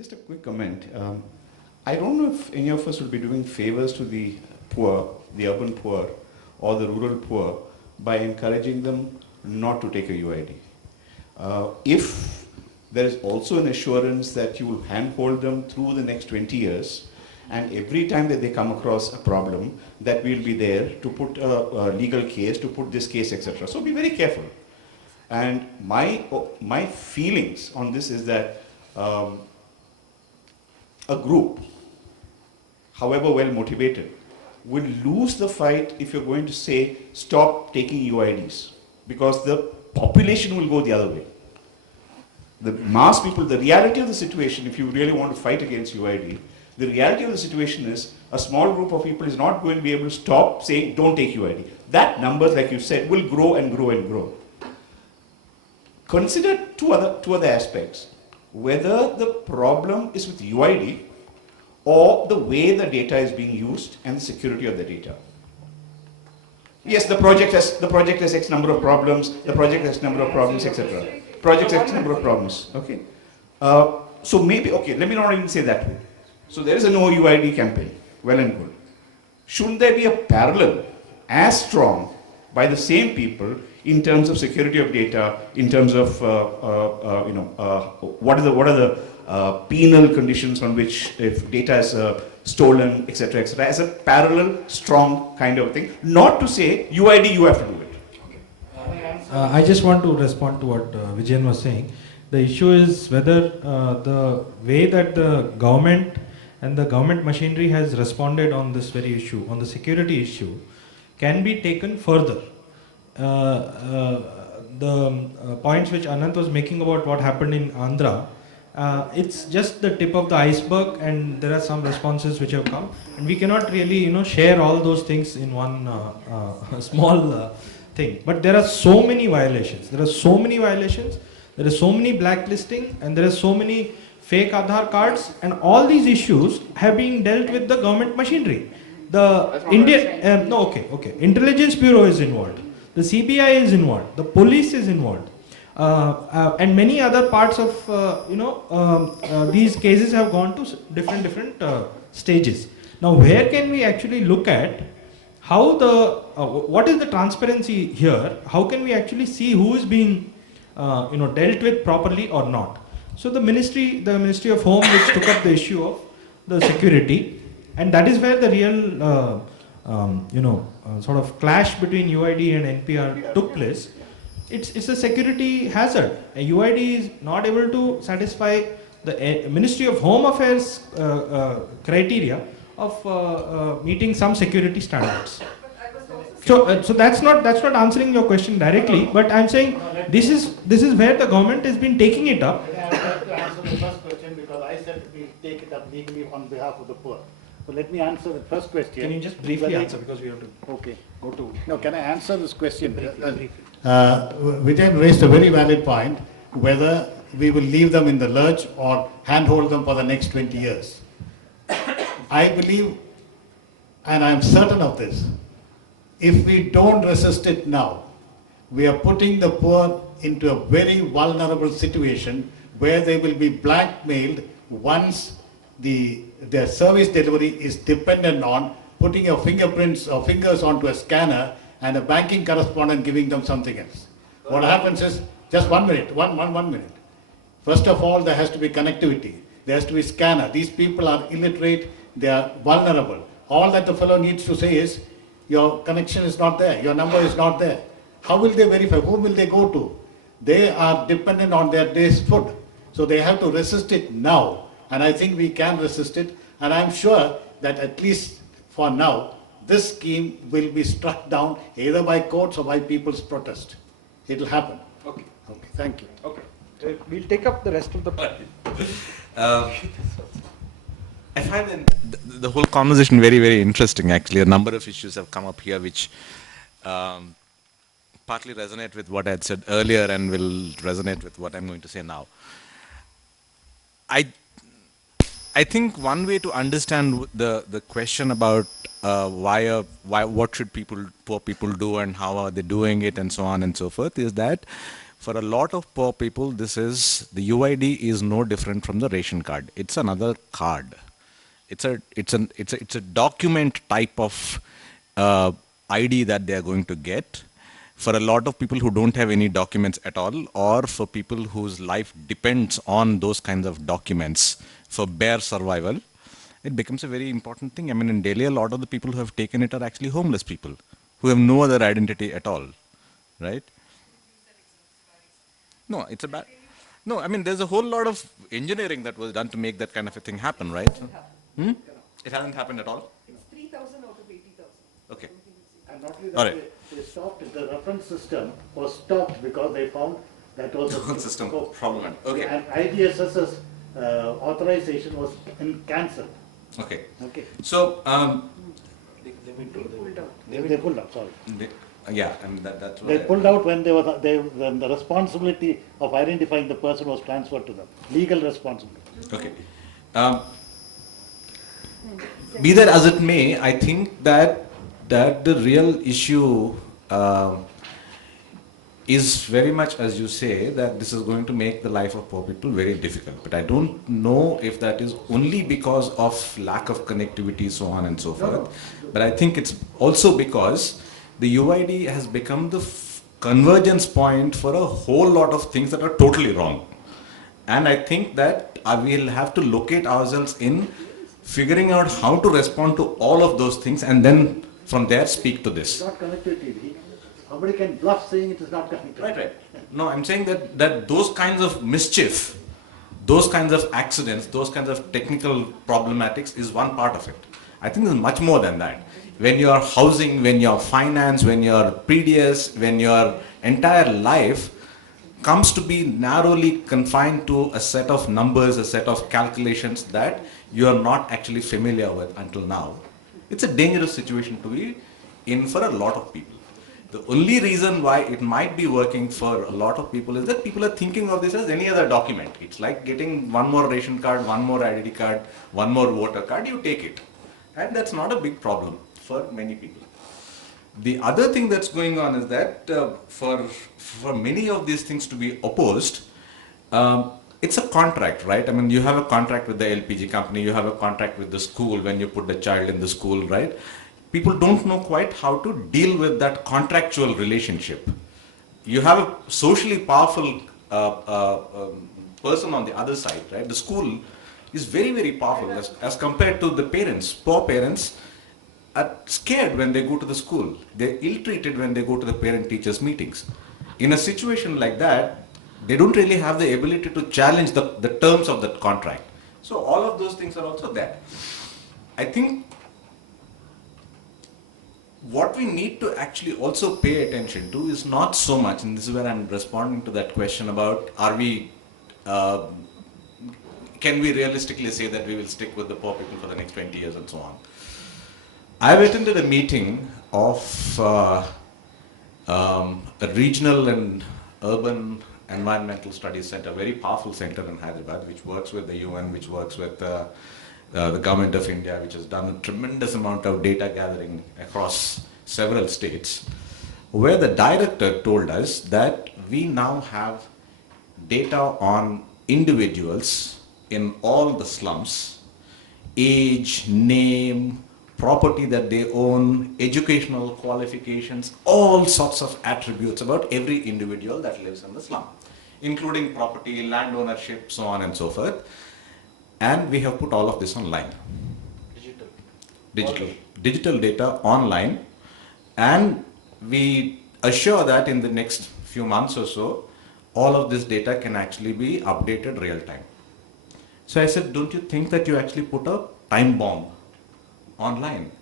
Just a quick comment. I don't know if any of us will be doing favors to the poor, the urban poor, or the rural poor by encouraging them not to take a UID. If there is also an assurance that you will handhold them through the next 20 years, and every time that they come across a problem, that we'll be there to put a legal case, to put this case, etc. So be very careful. And my feelings on this is that a group, however well motivated, will lose the fight if you're going to say, stop taking UIDs, because the population will go the other way. The mass people, the reality of the situation, if you really want to fight against UID, the reality of the situation is a small group of people is not going to be able to stop saying, don't take UID. That number, like you said, will grow and grow and grow. Consider two other aspects. Whether the problem is with UID or the way the data is being used and the security of the data. Yes, the project has X number of problems, the project has number of problems, etc. Project has X number of problems, okay? So maybe, okay, let me not even say that way. So there is a no UID campaign, well and good. Shouldn't there be a parallel as strong by the same people in terms of security of data, in terms of what are the penal conditions on which if data is stolen, etc., etc., as a parallel, strong kind of thing. Not to say UID, you have to do it. I just want to respond to what Vijayan was saying. The issue is whether the way that the government and the government machinery has responded on this very issue, on the security issue, can be taken further. The points which Anant was making about what happened in Andhra, it's just the tip of the iceberg, and there are some responses which have come, and we cannot really share all those things in one small thing. But there are so many violations. There are so many blacklisting, and there are so many fake Aadhaar cards, and all these issues have been dealt with the government machinery. The Indian Intelligence Bureau is involved. The CBI is involved. The police is involved. And many other parts of these cases have gone to different stages. Now, where can we actually look at how what is the transparency here? How can we actually see who is being dealt with properly or not? So the Ministry of Home, which took up the issue of the security, and that is where the real sort of clash between UID and NPR took place. It's a security hazard. A UID is not able to satisfy the Ministry of Home Affairs criteria of meeting some security standards. So that's not answering your question directly, but I'm saying this is where the government has been taking it up. I have to answer the first question because I said we'll take it up legally on behalf of the poor. So let me answer the first question. Can you just briefly answer, because we have to... Okay, go to... No, can I answer this question? Briefly. Vijay raised a very valid point, whether we will leave them in the lurch or handhold them for the next 20 years. I believe, and I am certain of this, if we don't resist it now, we are putting the poor into a very vulnerable situation where they will be blackmailed once their service delivery is dependent on putting your fingerprints or fingers onto a scanner and a banking correspondent giving them something else. What happens is, just 1 minute, one minute. First of all, there has to be connectivity. There has to be scanner. These people are illiterate, they are vulnerable. All that the fellow needs to say is, your connection is not there, your number is not there. How will they verify? Whom will they go to? They are dependent on their day's food. So they have to resist it now. And I think we can resist it. And I'm sure that at least for now, this scheme will be struck down either by courts or by people's protest. It will happen. Okay. Okay, thank you. Okay. We'll take up the rest of the part. I find the whole conversation very, very interesting, actually. A number of issues have come up here which partly resonate with what I had said earlier and will resonate with what I'm going to say now. I think one way to understand the question about what should poor people do and how are they doing it and so on and so forth is that For a lot of poor people, the UID is no different from the ration card. It's another card. It's a document type of ID that they are going to get. For a lot of people who don't have any documents at all, or for people whose life depends on those kinds of documents for bare survival, it becomes a very important thing. I mean, in Delhi, a lot of the people who have taken it are actually homeless people who have no other identity at all, right? No, it's a bad. No, I mean, there's a whole lot of engineering that was done to make that kind of a thing happen, right? Hmm? It hasn't happened at all? It's 3,000 out of 80,000. Okay. And not only All that, right. they stopped, the reference system was stopped because they found that was The whole system problematic. Okay. And IGSS's authorization was cancelled. Okay. Okay. So, They pulled out, sorry. yeah, I mean, that's what They pulled out when when the responsibility of identifying the person was transferred to them, legal responsibility. Okay. Be that as it may, I think that the real issue is very much, as you say, that this is going to make the life of poor people very difficult. But I don't know if that is only because of lack of connectivity, so on and so forth. But I think it's also because the UID has become the convergence point for a whole lot of things that are totally wrong. And I think that we'll have to locate ourselves in figuring out how to respond to all of those things and then from there speak to this. It's not connectivity. Somebody can bluff saying it is not connectivity. Right. No, I'm saying that those kinds of mischief, those kinds of accidents, those kinds of technical problematics is one part of it. I think there's much more than that. When your housing, when your finance, when your PDS, when your entire life comes to be narrowly confined to a set of numbers, a set of calculations that you are not actually familiar with until now, it's a dangerous situation to be in for a lot of people. The only reason why it might be working for a lot of people is that people are thinking of this as any other document. It's like getting one more ration card, one more identity card, one more voter card, you take it. And that's not a big problem for many people. The other thing that's going on is that for many of these things to be opposed, it's a contract, right? I mean, you have a contract with the LPG company, you have a contract with the school when you put the child in the school, right? People don't know quite how to deal with that contractual relationship. You have a socially powerful person on the other side, right? The school is very, very powerful as compared to the parents. Poor parents are scared when they go to the school. They're ill-treated when they go to the parent-teachers meetings. In a situation like that, they don't really have the ability to challenge the terms of that contract. So all of those things are also there. I think what we need to actually also pay attention to is not so much, and this is where I'm responding to that question about can we realistically say that we will stick with the poor people for the next 20 years and so on. I've attended a meeting of a regional and urban environmental studies center, a very powerful center in Hyderabad, which works with the UN, which works with the government of India, which has done a tremendous amount of data gathering across several states, where the director told us that we now have data on individuals in all the slums, age, name, property that they own, educational qualifications, all sorts of attributes about every individual that lives in the slum, including property, land ownership, so on and so forth. And we have put all of this online. Digital data online. And we assure that in the next few months or so, all of this data can actually be updated real time. So I said, don't you think that you actually put a time bomb online?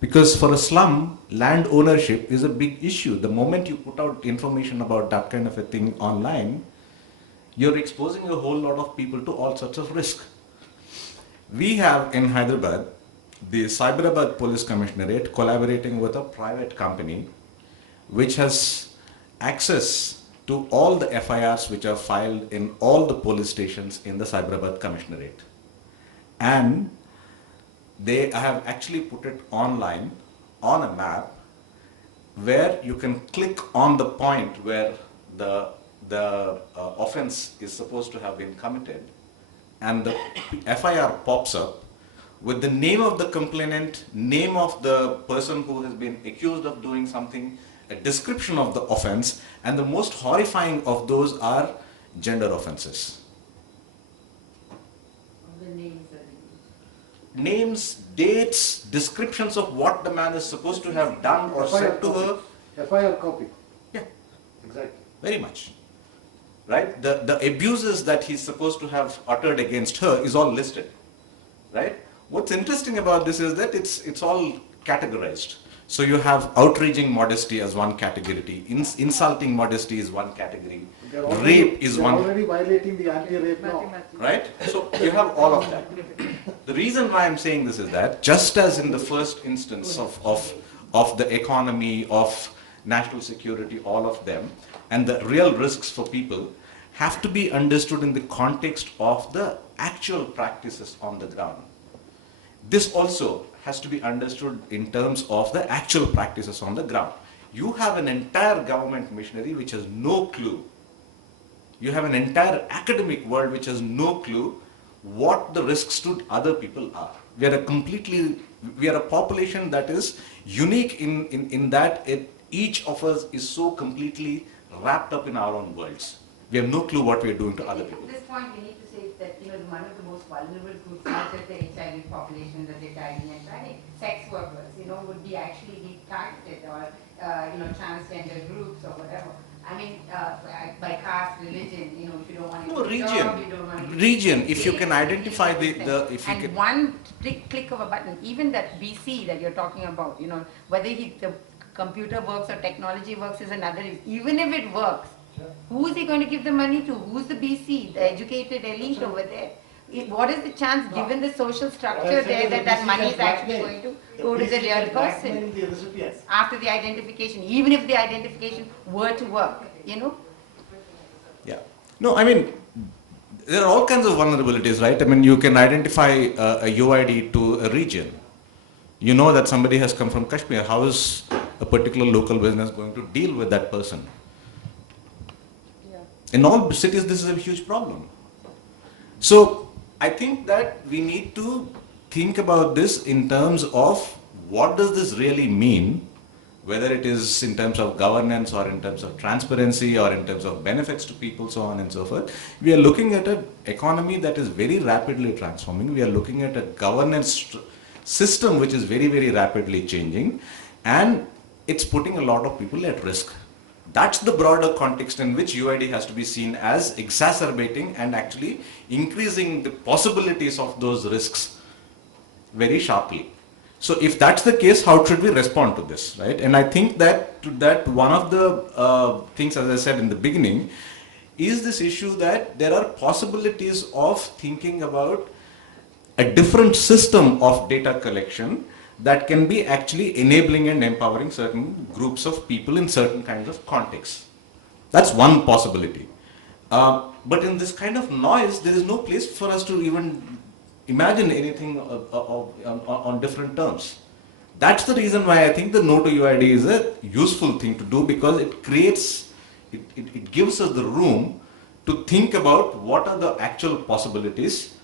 Because for a slum, land ownership is a big issue. The moment you put out information about that kind of a thing online, you're exposing a whole lot of people to all sorts of risk. We have in Hyderabad, the Cyberabad Police Commissionerate collaborating with a private company which has access to all the FIRs which are filed in all the police stations in the Cyberabad Commissionerate. And they have actually put it online on a map where you can click on the point where the the offense is supposed to have been committed, and the FIR pops up with the name of the complainant, name of the person who has been accused of doing something, a description of the offense, and the most horrifying of those are gender offenses. The names are Names, dates, descriptions of what the man is supposed to have done or said to her. FIR copy. Yeah, Exactly. very much. Right? The abuses that he's supposed to have uttered against her is all listed. Right? What's interesting about this is that it's all categorized. So you have outraging modesty as one category, insulting modesty is one category, rape is They're one, already violating the anti-rape law. right? So you have all of that. The reason why I'm saying this is that just as in the first instance of the economy, of national security, all of them, and the real risks for people have to be understood in the context of the actual practices on the ground. This also has to be understood in terms of the actual practices on the ground. You have an entire government machinery which has no clue. You have an entire academic world which has no clue what the risks to other people are. We are a population that is unique in that each of us is so completely wrapped up in our own worlds. We have no clue what we are doing to other people. At this point, we need to say that one of the most vulnerable groups, not just the HIV population that they're dying and dying, sex workers, would be actually be targeted, or transgender groups or whatever. I mean, by caste, religion, if you don't want to No, get a region. job, you don't want to Region, if you can identify if you and can. one click of a button, even that BC that you're talking about, whether the computer works or technology works is another. Even if it works, who is he going to give the money to? Who's the BC, the educated elite over there? What is the chance, given the social structure there, that money is actually going to go to the real person after the identification, even if the identification were to work, Yeah. No, I mean, there are all kinds of vulnerabilities, right? I mean, you can identify a UID to a region. You know that somebody has come from Kashmir. How is a particular local business going to deal with that person? In all cities, this is a huge problem. So, I think that we need to think about this in terms of what does this really mean, whether it is in terms of governance or in terms of transparency or in terms of benefits to people, so on and so forth. We are looking at an economy that is very rapidly transforming. We are looking at a governance system which is very, very rapidly changing, and it's putting a lot of people at risk. That's the broader context in which UID has to be seen as exacerbating and actually increasing the possibilities of those risks very sharply. So if that's the case, how should we respond to this, right? And I think that one of the things, as I said in the beginning, is this issue that there are possibilities of thinking about a different system of data collection that can be actually enabling and empowering certain groups of people in certain kinds of contexts. That's one possibility. But in this kind of noise, there is no place for us to even imagine anything on different terms. That's the reason why I think the No to UID is a useful thing to do, because it creates, it gives us the room to think about what are the actual possibilities,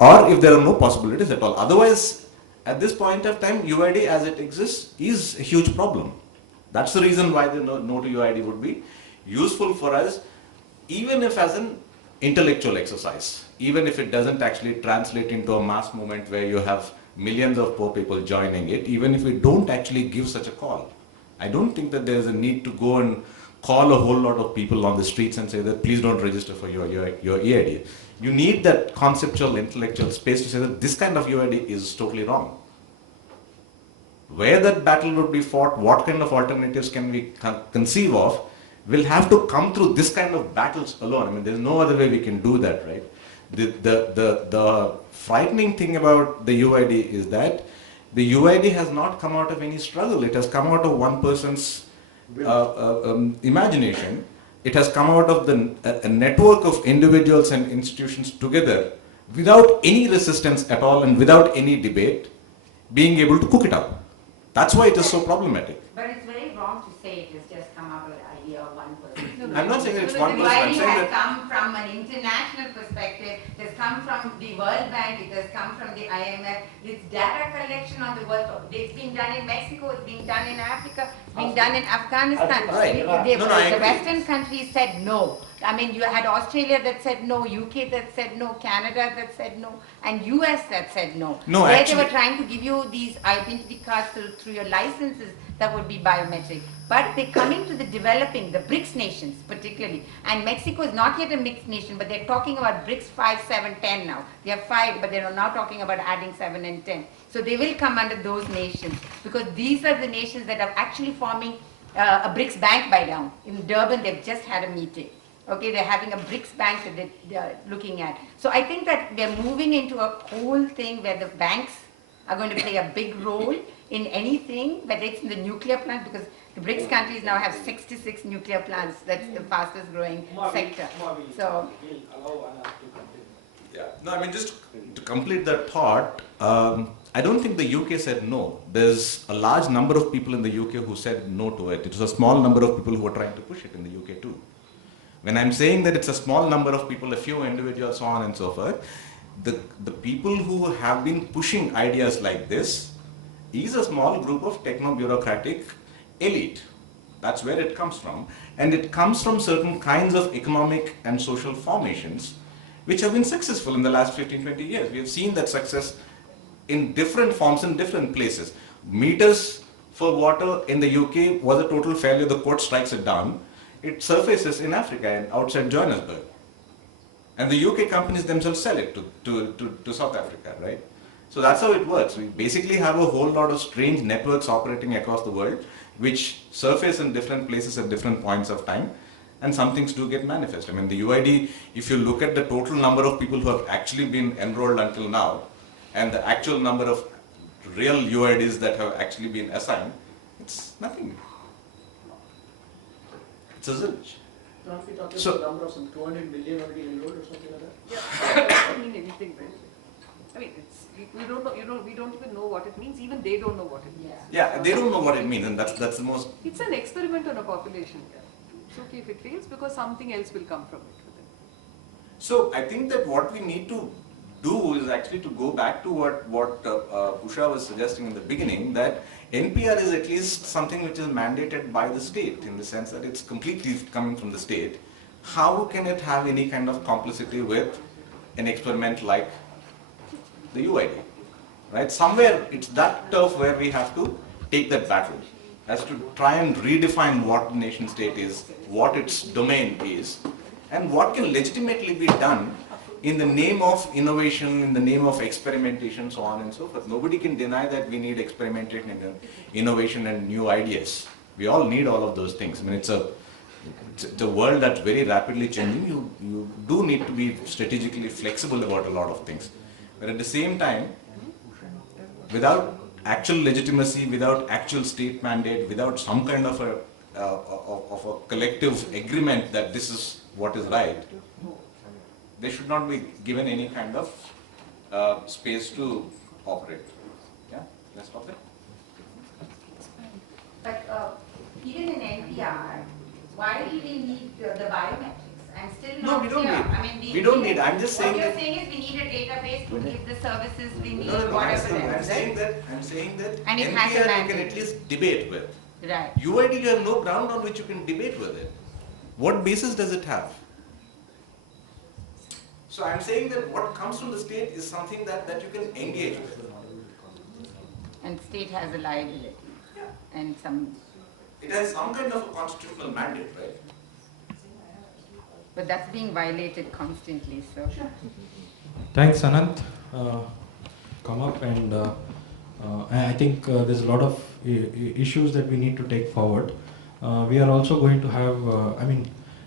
or if there are no possibilities at all. Otherwise, at this point of time, UID as it exists is a huge problem. That's the reason why the No to UID would be useful for us, even if as an intellectual exercise, even if it doesn't actually translate into a mass movement where you have millions of poor people joining it, even if we don't actually give such a call. I don't think that there's a need to go and call a whole lot of people on the streets and say that please don't register for your EID. You need that conceptual, intellectual space to say that this kind of UID is totally wrong. Where that battle would be fought, what kind of alternatives can we conceive of, will have to come through this kind of battles alone. I mean, there's no other way we can do that, right? The frightening thing about the UID is that the UID has not come out of any struggle. It has come out of one person's imagination. It has come out of a network of individuals and institutions together without any resistance at all and without any debate being able to cook it up. That's why it is so problematic. But it's very wrong to say it has just come out of the idea of one person. No, I'm not saying that it's The one person, I'm dividing saying has that. come from an international perspective, it has come from the World Bank, it has come from the IMF. This data collection on the world, it's being done in Mexico, it's being done in Africa, it's being done in Afghanistan. Right. No, I The agree. Western countries said no. I mean, you had Australia that said no, UK that said no, Canada that said no, and US that said no. No, Where actually- they were trying to give you these identity cards through your licenses that would be biometric. But they're coming to the developing, the BRICS nations particularly. And Mexico is not yet a mixed nation, but they're talking about BRICS 5, 7, 10 now. They have 5, but they're now talking about adding 7 and 10. So they will come under those nations, because these are the nations that are actually forming a BRICS bank by now. In Durban, they've just had a meeting. Okay, they're having a BRICS bank that they're looking at. So I think that we're moving into a whole thing where the banks are going to play a big role in anything, whether it's in the nuclear plant, because the BRICS countries now have 66 nuclear plants. That's the fastest growing sector. So, Yeah. No, I mean, just to complete that thought, I don't think the UK said no. There's a large number of people in the UK who said no to it. It was a small number of people who were trying to push it in the UK too. When I'm saying that it's a small number of people, a few individuals, so on and so forth, the people who have been pushing ideas like this is a small group of techno-bureaucratic elite. That's where it comes from. And it comes from certain kinds of economic and social formations which have been successful in the last 15, 20 years. We have seen that success in different forms in different places. Meters for water in the UK was a total failure. The court strikes it down. It surfaces in Africa and outside Johannesburg. And the UK companies themselves sell it to South Africa, right? So that's how it works. We basically have a whole lot of strange networks operating across the world, which surface in different places at different points of time, and some things do get manifest. I mean, the UID, if you look at the total number of people who have actually been enrolled until now, and the actual number of real UIDs that have actually been assigned, it's nothing. It's a zilch. Aren't we talking So- about a number of some 200 million already enrolled or something like that? Yeah, it doesn't mean anything, right? I mean, we don't know, we don't even know what it means, even they don't know what it means. Yeah, they don't know what it means, and that's the most. It's an experiment on a population. It's okay if it fails, because something else will come from it for them. So I think that what we need to do is actually to go back to what Usha was suggesting in the beginning, that NPR is at least something which is mandated by the state, in the sense that it's completely coming from the state. How can it have any kind of complicity with an experiment like the UID? Right? Somewhere it's that turf where we have to take that battle, as to try and redefine what the nation state is, what its domain is, and what can legitimately be done in the name of innovation, in the name of experimentation, so on and so forth. Nobody can deny that we need experimentation and innovation and new ideas. We all need all of those things. I mean, it's a world that's very rapidly changing. You do need to be strategically flexible about a lot of things. But at the same time, without actual legitimacy, without actual state mandate, without some kind of a collective agreement that this is what is right, they should not be given any kind of space to operate. Yeah, let's stop there. but even in NPR, why do we need the biometrics? I'm still No, not we don't clear. need. I mean, We don't need. I'm just saying what you're that. saying is we need a database to give the services we need, No, whatever I'm else, saying right? that. I'm saying that And it has a NPR you can mandate. at least debate with. Right. UID, you have no ground on which you can debate with it. What basis does it have? So I'm saying that what comes from the state is something that you can engage with. And state has a liability and some, It has some kind of a constitutional mandate, right? but that's being violated constantly, so. Thanks, Anant. Come up and I think there's a lot of issues that we need to take forward. We are also going to have,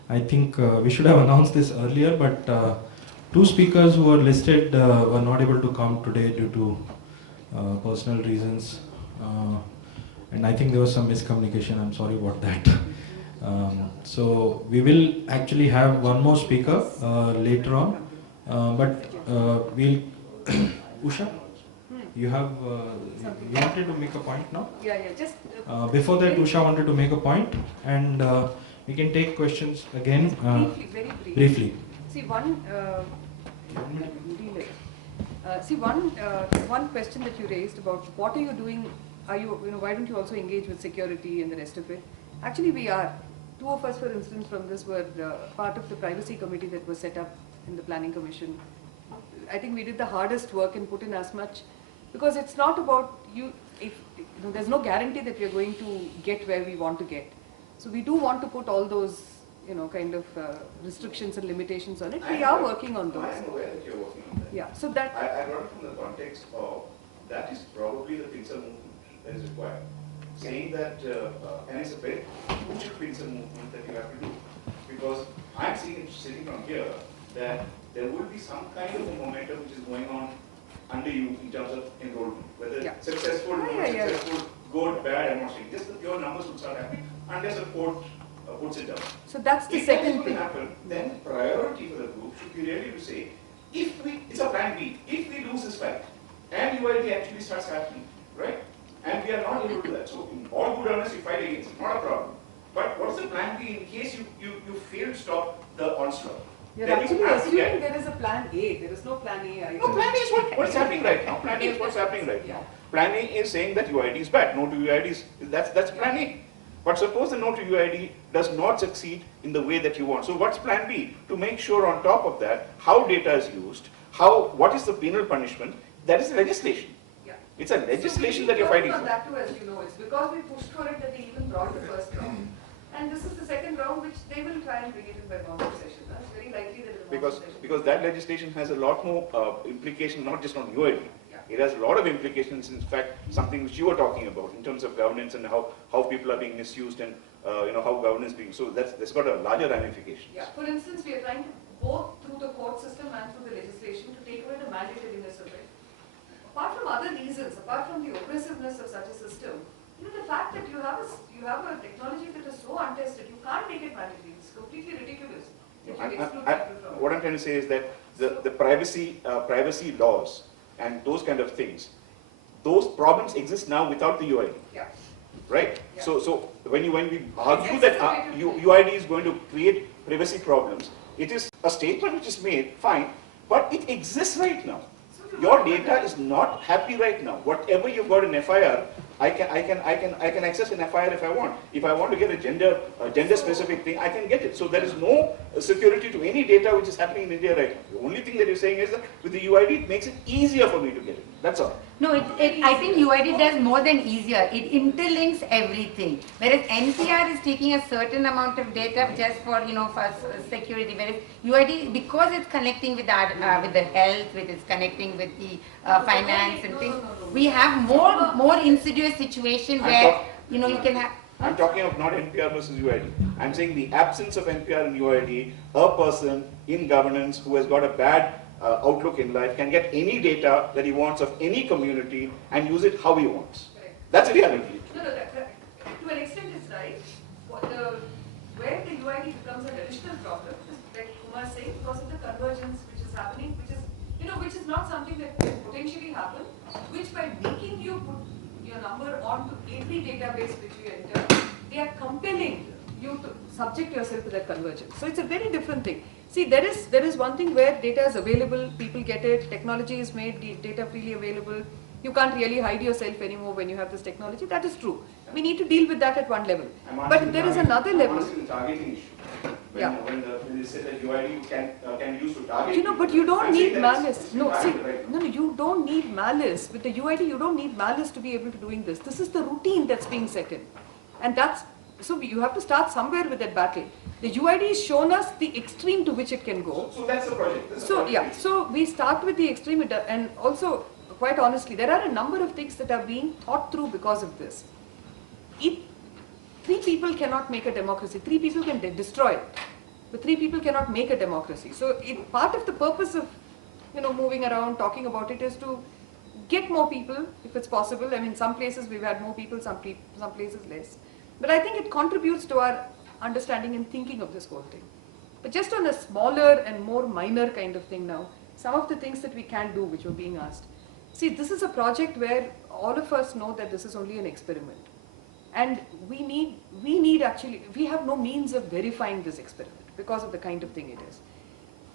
I think we should have announced this earlier, but two speakers who were listed were not able to come today due to personal reasons. And I think there was some miscommunication. I'm sorry about that. So we will actually have one more speaker later on, but we'll. Usha, you have you wanted to make a point now. Yeah, just Before that, Usha wanted to make a point, and We can take questions again Briefly, very briefly. briefly. See, one question that you raised about what are you doing, why don't you also engage with security and the rest of it? Actually, we are. Two of us, for instance, from this were part of the privacy committee that was set up in the planning commission. I think we did the hardest work and put in as much, because it's not about there's no guarantee that we're going to get where we want to get. So we do want to put all those, kind of restrictions and limitations on it. We are working on those. I am aware that you're working on that. Yeah, so that. I brought it from the context of that is probably the pincer movement that is required. Saying that, and it's a very crucial pincer movement that you have to do. Because I'm seeing it sitting from here that there will be some kind of a momentum which is going on under you in terms of enrollment. Whether successful, not successful, good, bad, I'm not saying. Just the pure numbers will start happening unless a court puts it down. So that's the If second that thing. happen, then priority for the group should be really to say, it's a plan B, if we lose this fight, and UID actually starts happening, right? And we are not able to do that. So in all good earnest, we fight against it, not a problem. But what is the plan B in case you fail to stop the onslaught? You're Then you actually have to assuming get- there is a plan A. There is no plan A either. No, plan A is what's happening right now. Plan A is what's happening right now. Plan A is saying that UID is bad. No to UID is, that's plan A. But suppose the no to UID does not succeed in the way that you want. So what's plan B? To make sure on top of that, how data is used, what is the penal punishment, that is legislation. Yeah. It's a legislation So that you're we fighting worked on for. that too, as you know. It's because we pushed for it that they even brought the first round. And this is the second round, which they will try and bring it in by monsoon session. It's very likely that it will Because that legislation has a lot more implication, not just on UID. It has a lot of implications, in fact, something which you were talking about in terms of governance and how people are being misused and how governance being, so that's got a larger ramification. Yeah, for instance, we are trying to, both through the court system and through the legislation, to take away the mandatoriness of it. Apart from other reasons, apart from the oppressiveness of such a system, the fact that you have a technology that is so untested, you can't make it mandatory. It's completely ridiculous. That you exclude people from it. What I'm trying to say is that the privacy laws and those kind of things, those problems exist now without the UID. Yeah. Right? Yeah. So when we argue It's that accelerated. UID is going to create privacy problems, it is a statement which is made, fine, but it exists right now. Your data is not happy right now. Whatever you've got in FIR, I can access an FIR if I want. If I want to get a gender specific thing, I can get it. So there is no security to any data which is happening in India right now. The only thing that you're saying is that with the UID, it makes it easier for me to get it. That's all. No, I think UID does more than easier. It interlinks everything. Whereas NPR is taking a certain amount of data just for for security. Whereas UID, because it's connecting with the health, it's connecting with the finance and things, we have more insidious situation where you can have. I'm talking of not NPR versus UID. I'm saying the absence of NPR and UID, a person in governance who has got a bad outlook in life can get any data that he wants of any community and use it how he wants. Correct. That's a reality. No, to an extent it's right. Where the UID becomes an additional problem, like Kumar is saying, because of the convergence which is happening, which is not something that can potentially happen, which by making you put your number onto every database which you enter, they are compelling you to subject yourself to that convergence. So it's a very different thing. See, there is one thing where data is available, people get it, technology is made data freely available. You can't really hide yourself anymore when you have this technology. That is true. We need to deal with that at one level. But there is another level. I'm asking the targeting issue. When they say that UID can use to target. But you don't I'm saying need that it's malice. No, see, invalid, right? no, you don't need malice. With the UID, you don't need malice to be able to doing this. This is the routine that's being set in. And so you have to start somewhere with that battle. The UID has shown us the extreme to which it can go. So that's the project. So we start with the extreme, and also, quite honestly, there are a number of things that are being thought through because of this. Three people cannot make a democracy. 3 people can destroy it, but 3 people cannot make a democracy. So part of the purpose of moving around, talking about it, is to get more people, if it's possible. I mean, some places we've had more people, some places less. But I think it contributes to our understanding and thinking of this whole thing. But just on a smaller and more minor kind of thing now, some of the things that we can do, which were being asked. See, this is a project where all of us know that this is only an experiment. And we need actually, we have no means of verifying this experiment because of the kind of thing it is,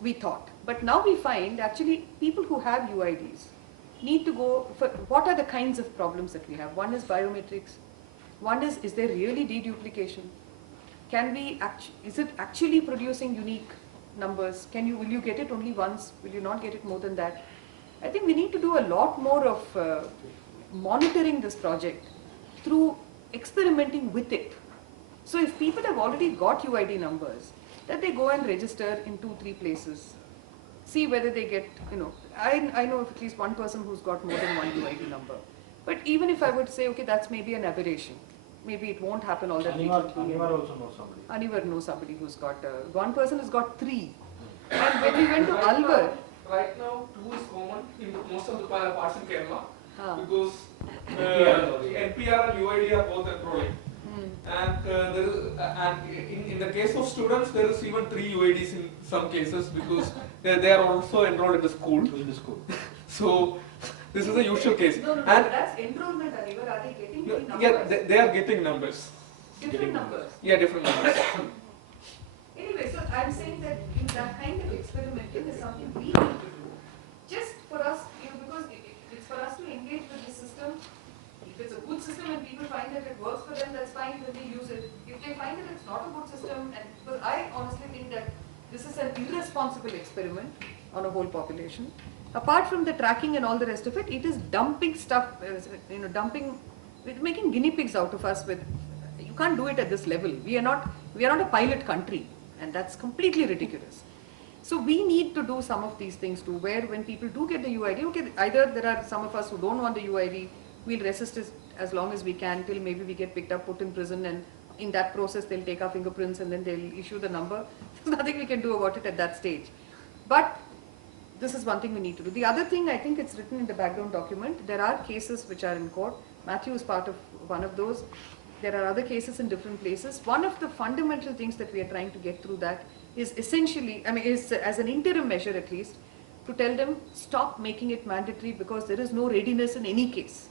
we thought. But now we find actually people who have UIDs need to go for what are the kinds of problems that we have. One is biometrics. One is there really deduplication? Can we, is it actually producing unique numbers? Will you get it only once? Will you not get it more than that? I think we need to do a lot more of monitoring this project through experimenting with it. So if people have already got UID numbers, that they go and register in 2-3 places, see whether they get, I know of at least one person who's got more than one UID number. But even if I would say, okay, that's maybe an aberration, maybe it won't happen all that frequently. Anivar also knows somebody. Anivar knows somebody who's got, one person has got 3. And when we went to Alwar, right now 2 is common in most of the parts in Kerala because NPR and UID are both enrolling. And in the case of students, there is even 3 UIDs in some cases because they are also enrolled in the school. So this is a usual case. No, and that's enrollment, Anivar. Are they getting the numbers? Yeah, they are getting numbers. Different numbers. Yeah, different numbers. Anyway, so I'm saying that that kind of experimenting is something we need to do, just for us, because it's for us to engage with the system. If it's a good system and people find that it works for them, that's fine, then they use it. If they find that it's not a good system, and because I honestly think that this is an irresponsible experiment on a whole population. Apart from the tracking and all the rest of it, it is dumping stuff, making guinea pigs out of us with, you can't do it at this level. We are not a pilot country, and that's completely ridiculous. So we need to do some of these things too, where when people do get the UID, okay, either there are some of us who don't want the UID, we'll resist it as long as we can till maybe we get picked up, put in prison, and in that process they'll take our fingerprints and then they'll issue the number. There's nothing we can do about it at that stage. But this is one thing we need to do. The other thing, I think it's written in the background document, there are cases which are in court. Matthew is part of one of those. There are other cases in different places. One of the fundamental things that we are trying to get through that is essentially, is as an interim measure at least, to tell them stop making it mandatory because there is no readiness in any case.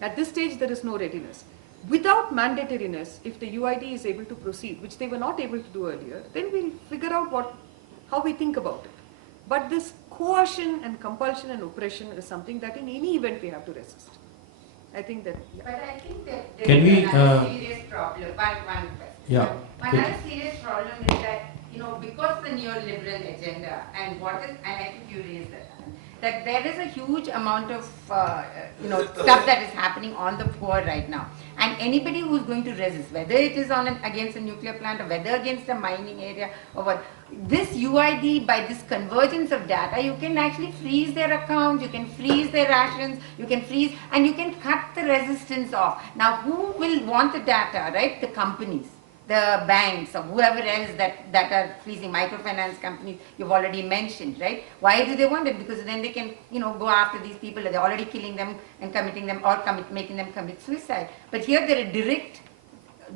At this stage, there is no readiness. Without mandatoriness, if the UID is able to proceed, which they were not able to do earlier, then we'll figure out how we think about it. But this coercion and compulsion and oppression is something that in any event we have to resist. I think that. Yeah. But I think that there Can is we, another serious problem. One question. Yeah. One other serious problem is that, because the neoliberal agenda and I think you raised that there is a huge amount of stuff that is happening on the poor right now, and anybody who's going to resist, whether it is against a nuclear plant or whether against a mining area or what, this UID, by this convergence of data, you can actually freeze their accounts, you can freeze their rations, you can freeze, and you can cut the resistance off. Now, who will want the data, right? The companies, the banks, or whoever else that are freezing, microfinance companies, you've already mentioned, right? Why do they want it? Because then they can, go after these people, they're already killing them and committing them, or making them commit suicide. But here there are direct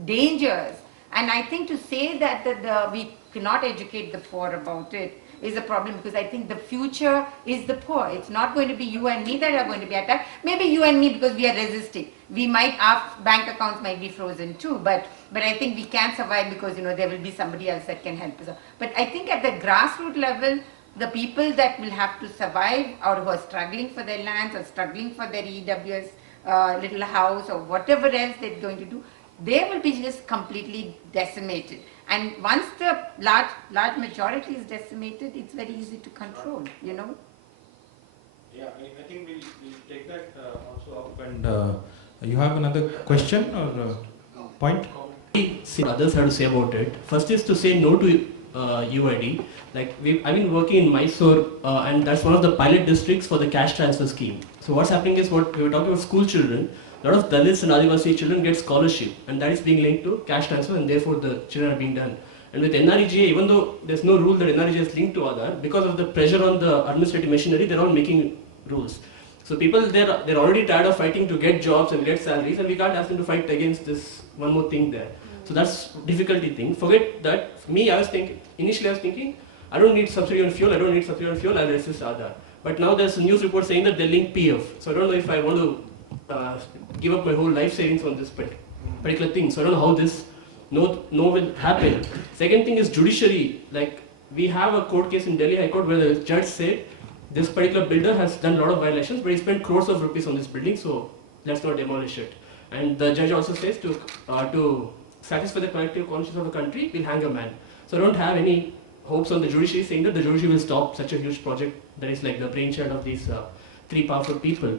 dangers, and I think to say that we cannot educate the poor about it is a problem, because I think the future is the poor. It's not going to be you and me that are going to be attacked. Maybe you and me because we are resisting. Our bank accounts might be frozen too, but I think we can survive because, there will be somebody else that can help us. But I think at the grassroots level, the people that will have to survive or who are struggling for their lands or struggling for their EWS little house or whatever else they're going to do, they will be just completely decimated. And once the large majority is decimated, it's very easy to control, Yeah, I think we'll take that also up. And you have another question or point? See, others have to say about it. First is to say no to UID. Like I've been working in Mysore, and that's one of the pilot districts for the cash transfer scheme. So what's happening is, what we were talking about school children. A lot of Dalits and Adivasi children get scholarship, and that is being linked to cash transfer, and therefore the children are being done. And with NREGA, even though there's no rule that NREGA is linked to Aadhaar, because of the pressure on the administrative machinery, they're all making rules. So people, they're already tired of fighting to get jobs and get salaries, and we can't ask them to fight against this one more thing there. So that's difficulty thing. Forget that. For me, initially I was thinking, I don't need subsidy on fuel, I'll resist Aadhaar. But now there's a news report saying that they link PF. So I don't know if I want to give up my whole life savings on this, but particular thing. So I don't know how this no will happen. Second thing is judiciary. Like we have a court case in Delhi High Court where the judge said this particular builder has done a lot of violations, but he spent crores of rupees on this building, so let's not demolish it. And the judge also says to satisfy the collective conscience of the country, we'll hang a man. So I don't have any hopes on the judiciary saying that the judiciary will stop such a huge project that is like the brainchild of these three powerful people.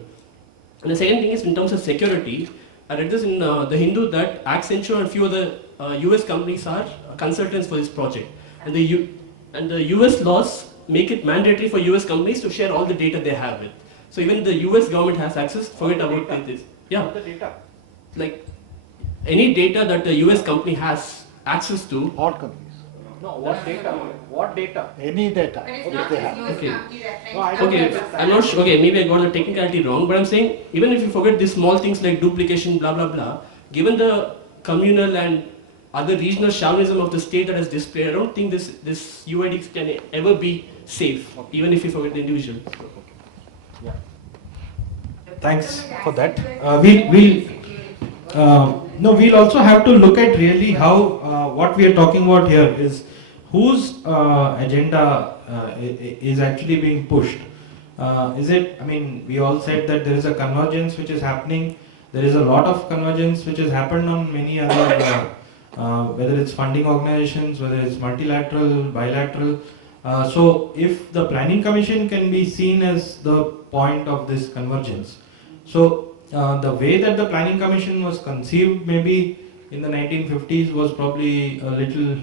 And the second thing is in terms of security, I read this in The Hindu that Accenture and a few other US companies are consultants for this project. And the US laws make it mandatory for US companies to share all the data they have with. So even the US government has access, forget about this. Yeah. The data. Like any data that the US company has access to. All companies. No, what data? What data? Any data. But it's Okay, not they just have. US Okay. company, that French No, I don't company Okay, also I'm not sure. Okay, maybe I got the technicality wrong, but I'm saying even if you forget these small things like duplication, blah blah blah, given the communal and other regional chauvinism of the state that is displayed, I don't think this UID can ever be safe, even if you forget the individual. Thanks for that. We'll also have to look at really how what we are talking about here is whose agenda is actually being pushed. Is it? I mean, we all said that there is a convergence which is happening. There is a lot of convergence which has happened on many other, whether it's funding organizations, whether it's multilateral, bilateral. So if the Planning Commission can be seen as the point of this convergence. So the way that the Planning Commission was conceived maybe in the 1950s was probably a little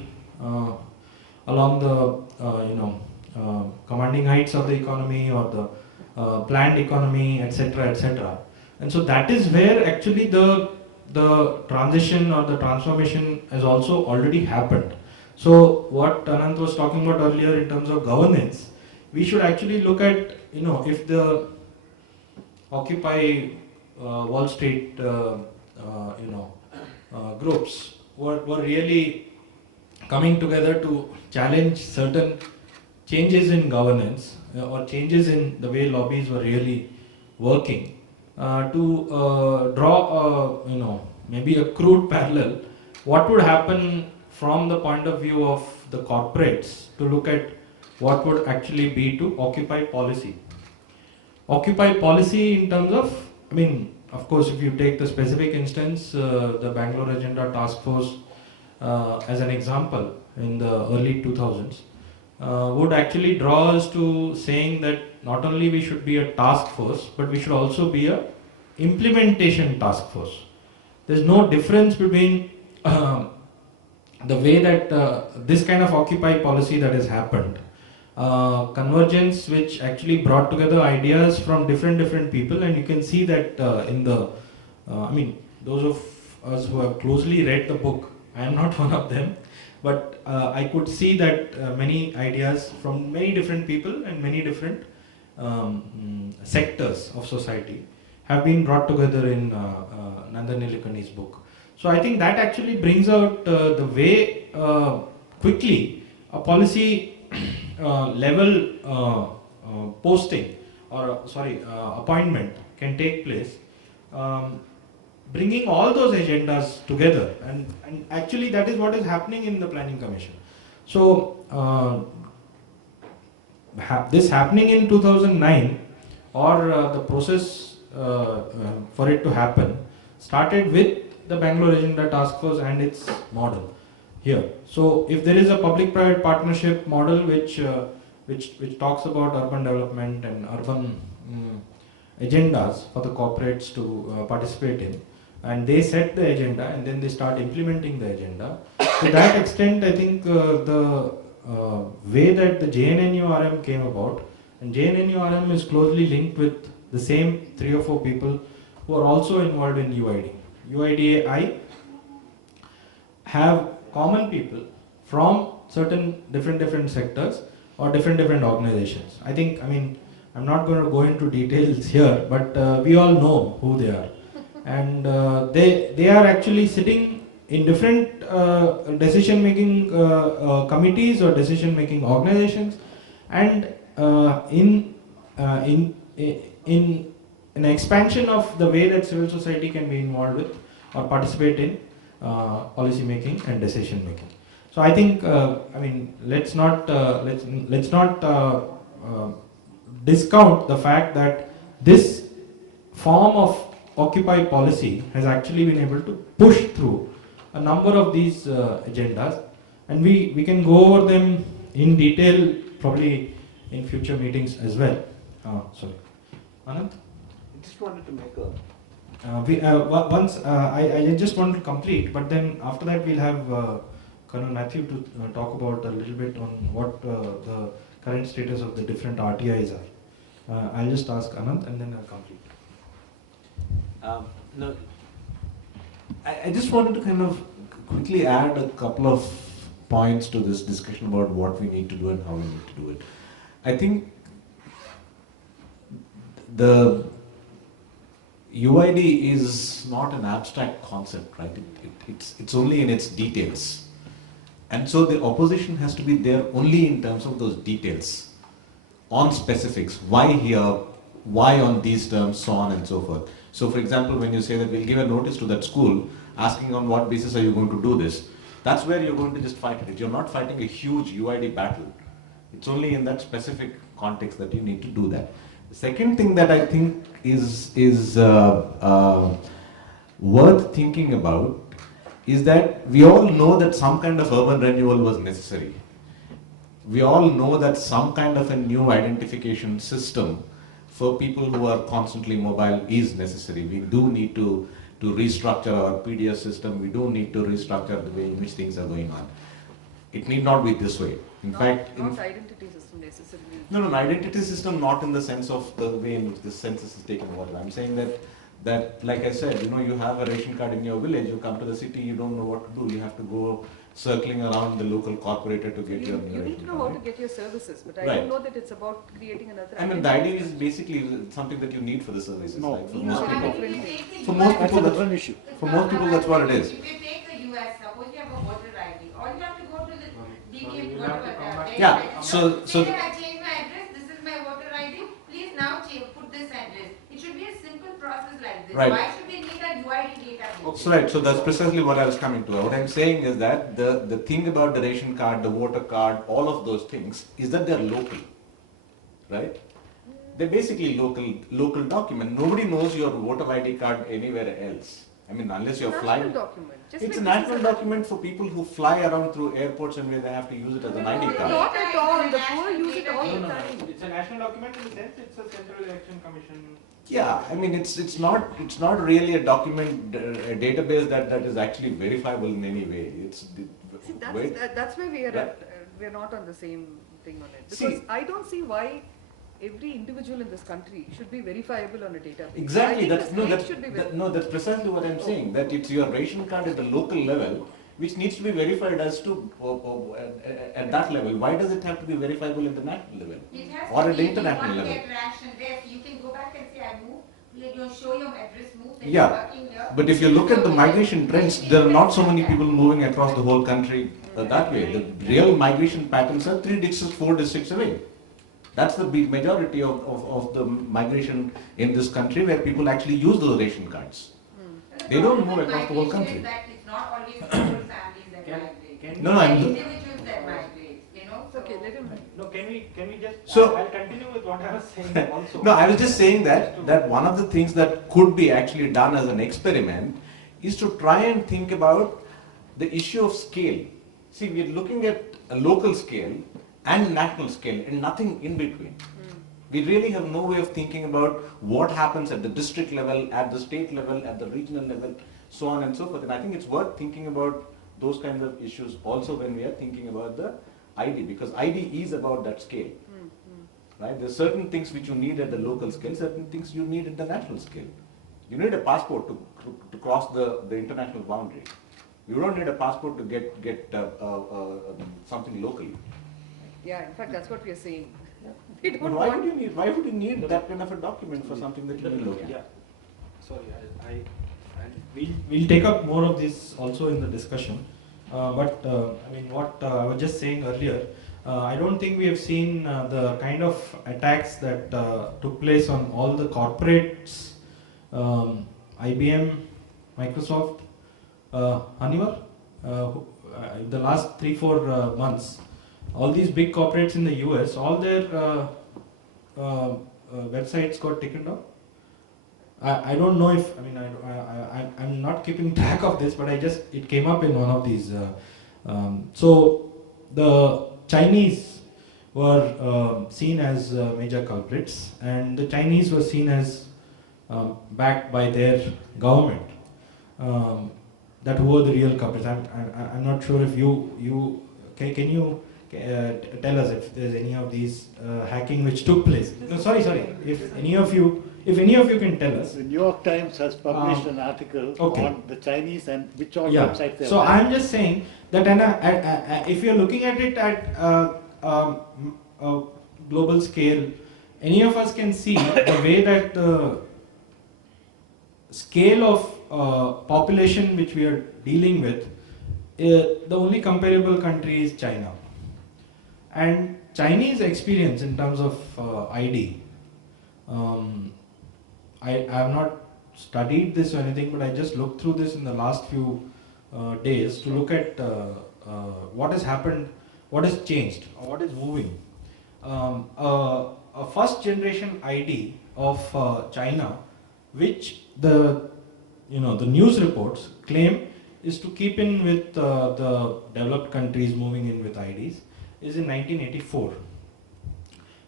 along the commanding heights of the economy or the planned economy, etc., etc. And so that is where actually the transition or the transformation has also already happened. So what Anant was talking about earlier in terms of governance, we should actually look at, if the Occupy Wall Street, groups were really coming together to challenge certain changes in governance or changes in the way lobbies were really working, to draw maybe a crude parallel, what would happen from the point of view of the corporates to look at what would actually be to Occupy policy. Occupy policy in terms of, of course, if you take the specific instance, the Bangalore Agenda Task Force as an example in the early 2000s, would actually draw us to saying that not only we should be a task force, but we should also be a implementation task force. There's no difference between the way that this kind of Occupy policy that has happened, convergence which actually brought together ideas from different people, and you can see that in the, those of us who have closely read the book, I am not one of them, but I could see that many ideas from many different people and many different sectors of society have been brought together in Nandan Nilekani's book. So I think that actually brings out the way quickly a policy level posting or appointment can take place, bringing all those agendas together, and actually that is what is happening in the Planning Commission. So this happening in 2009 or the process for it to happen started with the Bangalore Agenda Task Force and its model here. So if there is a public-private partnership model which talks about urban development and urban agendas for the corporates to participate in, and they set the agenda and then they start implementing the agenda. To that extent, I think the way that the JNNURM came about, and JNNURM is closely linked with the same 3 or 4 people who are also involved in UID. UIDAI have common people from certain different sectors or different organizations. I think, I'm not going to go into details here, but we all know who they are. And they are actually sitting in different decision-making committees or decision-making organizations, and in an expansion of the way that civil society can be involved with or participate in policy making and decision making. So I think, let's not discount the fact that this form of Occupy policy has actually been able to push through a number of these agendas, and we can go over them in detail probably in future meetings as well. Sorry, Anand? I just wanted to make a I just want to complete, but then after that we'll have Colonel Matthew to talk about a little bit on what the current status of the different RTIs are. I'll just ask Anand and then I'll complete. No, I just wanted to kind of quickly add a couple of points to this discussion about what we need to do and how we need to do it. I think the UID is not an abstract concept, right? It's only in its details. And so the opposition has to be there only in terms of those details, on specifics, why here, why on these terms, so on and so forth. So for example, when you say that we'll give a notice to that school, asking on what basis are you going to do this, that's where you're going to just fight it. You're not fighting a huge UID battle. It's only in that specific context that you need to do that. The second thing that I think is worth thinking about is that we all know that some kind of urban renewal was necessary. We all know that some kind of a new identification system for people who are constantly mobile is necessary. We do need to restructure our PDS system. We do need to restructure the way in which things are going on. It need not be this way. In fact, not identity system necessarily. No, an identity system not in the sense of the way in which the census is taken over. I'm saying that like I said, you have a ration card in your village, you come to the city, you don't know what to do, you have to go circling around the local corporator to get your new You ration need to know card, how to get your services, but I Right. don't know that it's about creating another. I mean, the idea is basically something that you need for the services. No. Right? For No, most I people. don't think For most That's people, a different issue. For most people, that's what it is. If you take the US, suppose you have a voter ID, all you have to go to the DBM, we'll have to come back. Yeah, so- Say that I changed my address, this is my voter ID, please now put this address. It should be a simple process like this. Right. Why should we need a UID database? So right, so that's precisely what I was coming to. What I'm saying is that the thing about the ration card, the voter card, all of those things is that they're local, right? They're basically local document. Nobody knows your voter ID card anywhere else. I mean, unless you're flying. National document. Just It's a like this national is a- document for people who fly around through airports and where they have to use it as an ID card. Not at all. The poor use it all the No, time. it's a national document in the sense it's a Central Election Commission. Yeah, I mean, it's not really a document, a database that is actually verifiable in any way. See, Wait. that's where we are Right. at. We're not on the same thing on it. See- Because I don't see why every individual in this country should be verifiable on a database. I Exactly, think that's, the no, state that's, should be that, no, that's precisely what I'm saying, that it's your ration card at the local level, which needs to be verified as to, at that level. Why does it have to be verifiable at the national level? It has Or to at the be, international you level? can't get ration there, so you can go back and say, I moved, you show your address moved, and Yeah, you're working here. but if you look at the migration trends, there are not so many people moving across the whole country that way. The real migration patterns are 3 districts, 4 districts away. That's the big majority of the migration in this country where people actually use those ration cards. And the They don't problem move with across the whole migration country. is that it's not always whole families that migrate. No, no, I'm, Individuals that migrate, It's okay, let him. No, can we just? So- I'll continue with what I was saying also. no, I was just saying that one of the things that could be actually done as an experiment is to try and think about the issue of scale. See, we're looking at a local scale and national scale and nothing in between. We really have no way of thinking about what happens at the district level, at the state level, at the regional level, so on and so forth. And I think it's worth thinking about those kinds of issues also when we are thinking about the ID, because ID is about that scale. Right? There's certain things which you need at the local scale, certain things you need at the national scale. You need a passport to cross the international boundary. You don't need a passport to get something locally. Yeah, in fact, that's what we are saying. We But don't why want. would you need that kind of a document for something that you need locally? Yeah. Sorry, we'll take up more of this also in the discussion. But I mean, what I was just saying earlier, I don't think we have seen the kind of attacks that took place on all the corporates, IBM, Microsoft, Honeywell, in the last 3-4 months, all these big corporates in the US, all their websites got taken down. I don't know if, I mean, I'm not keeping track of this, but it came up in one of these. So the Chinese were seen as major culprits, and the Chinese were seen as backed by their government. That who were the real culprits. I'm not sure if can you tell us if there's any of these hacking which took place. No, sorry. If any of you can tell us. The New York Times has published an article on the Chinese and which all websites they So have. I'm just saying that if you're looking at it at a global scale, any of us can see the way that the scale of population which we are dealing with, the only comparable country is China. And Chinese experience in terms of ID, I have not studied this or anything, but I just looked through this in the last few days to look at what has happened, what has changed, or what is moving. A first generation ID of China, which the news reports claim is to keep in with the developed countries moving in with IDs, is in 1984.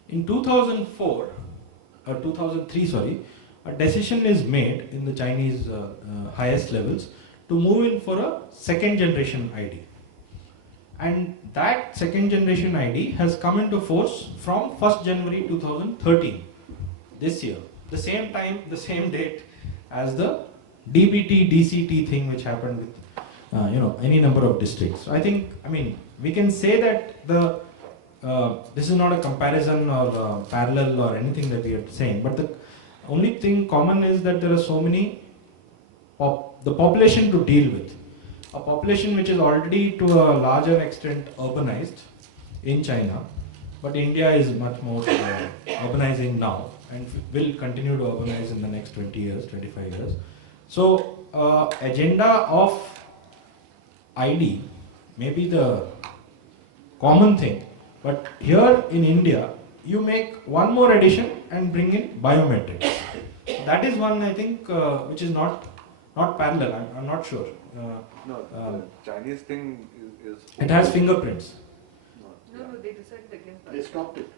In 2003, a decision is made in the Chinese highest levels to move in for a second generation ID. And that second generation ID has come into force from 1st January 2013, this year. The same time, the same date as the DBT, DCT thing which happened with any number of districts. So I mean, we can say that this is not a comparison or parallel or anything that we are saying, but the only thing common is that there are so many, the population to deal with. A population which is already to a larger extent urbanized in China, but India is much more urbanizing now and will continue to urbanize in the next 20 years, 25 years. So agenda of ID may be the common thing, but here in India, you make one more addition and bring in biometrics. That is one, I think, which is not parallel. I'm not sure. The Chinese thing is. It has fingerprints. No, they decided against that. They stopped it.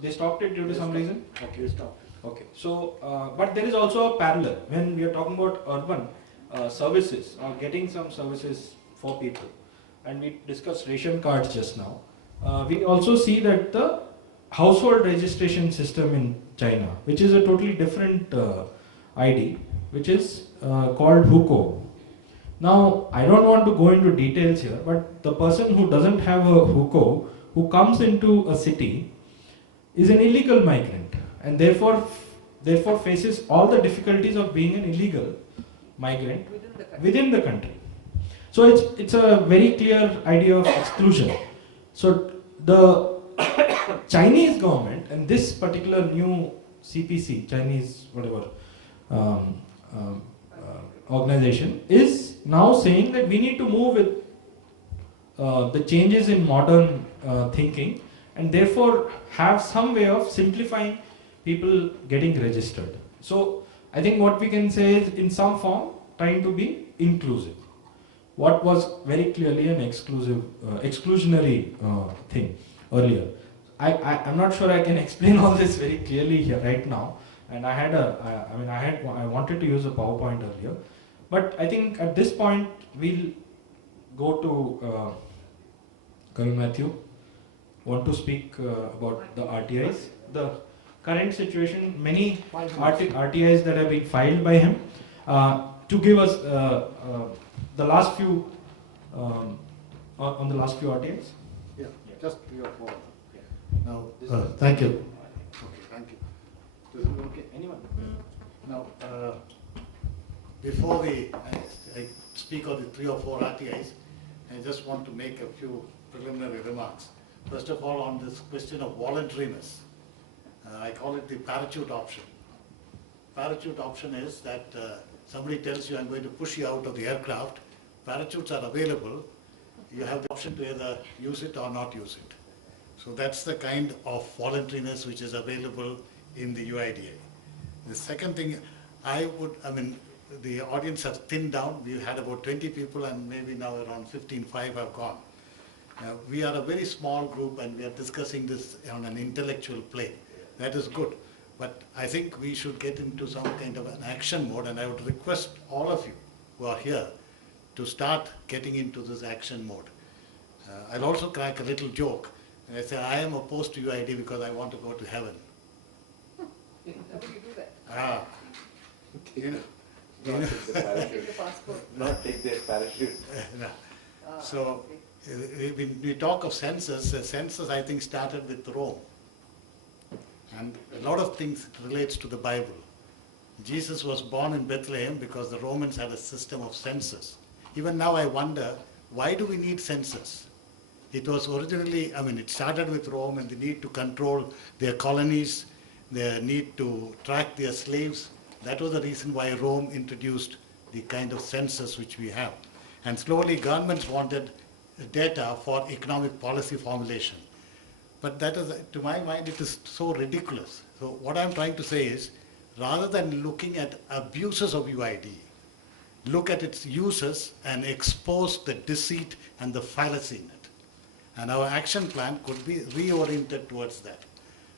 They stopped it due to some reason. Okay, they stopped it. Okay, so but there is also a parallel when we are talking about urban services or getting some services for people, and we discussed ration cards just now. We also see that the household registration system in China, which is a totally different ID, which is called Hukou. Now, I don't want to go into details here, but the person who doesn't have a Hukou, who comes into a city, is an illegal migrant, and therefore faces all the difficulties of being an illegal migrant within the country. So it's a very clear idea of exclusion. So the Chinese government and this particular new CPC, Chinese whatever organization, is now saying that we need to move with the changes in modern thinking, and therefore have some way of simplifying people getting registered. So I think what we can say is, in some form, trying to be inclusive. What was very clearly an exclusionary thing earlier. I'm not sure I can explain all this very clearly here right now. And I wanted to use a PowerPoint earlier, but I think at this point we'll go to Colonel Matthew. Want to speak about the RTIs, the current situation, many RTIs that have been filed by him, to give us the last few on the last few RTIs. Yeah, just 3 or 4. Now, thank you. Okay, thank you. This is okay. Anyone? Now, before I speak of the 3 or 4 RTIs, I just want to make a few preliminary remarks. First of all, on this question of voluntariness, I call it the parachute option. Parachute option is that somebody tells you, I'm going to push you out of the aircraft, parachutes are available, you have the option to either use it or not use it. So that's the kind of voluntariness which is available in the UIDA. The second thing, the audience has thinned down. We had about 20 people and maybe now around 15, 5 have gone. We are a very small group and we are discussing this on an intellectual plane. That is good. But I think we should get into some kind of an action mode, and I would request all of you who are here to start getting into this action mode. I'll also crack a little joke. And I say, I am opposed to UID because I want to go to heaven. How do you do that? You know. Not take the parachute. Take the passport. Not take their parachute. No. So when we talk of census, the census I think started with Rome. And a lot of things relates to the Bible. Jesus was born in Bethlehem because the Romans had a system of census. Even now I wonder, why do we need census? It was originally, it started with Rome and the need to control their colonies, their need to track their slaves. That was the reason why Rome introduced the kind of census which we have. And slowly governments wanted data for economic policy formulation. But that is, to my mind, it is so ridiculous. So what I'm trying to say is, rather than looking at abuses of UID, look at its uses and expose the deceit and the fallacy in it. And our action plan could be reoriented towards that.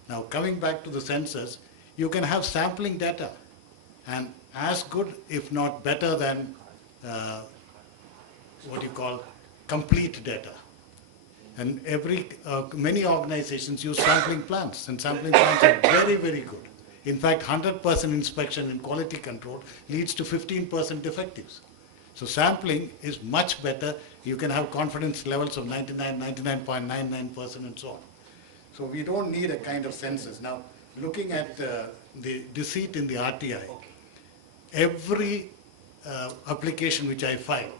Now, coming back to the census, you can have sampling data, and as good, if not better than, complete data. And many organizations use sampling plans, and sampling plans are very, very good. In fact, 100% inspection in quality control leads to 15% defectives. So sampling is much better. You can have confidence levels of 99, 99.99% and so on. So we don't need a kind of census. Now, looking at the deceit in the RTI, every application which I file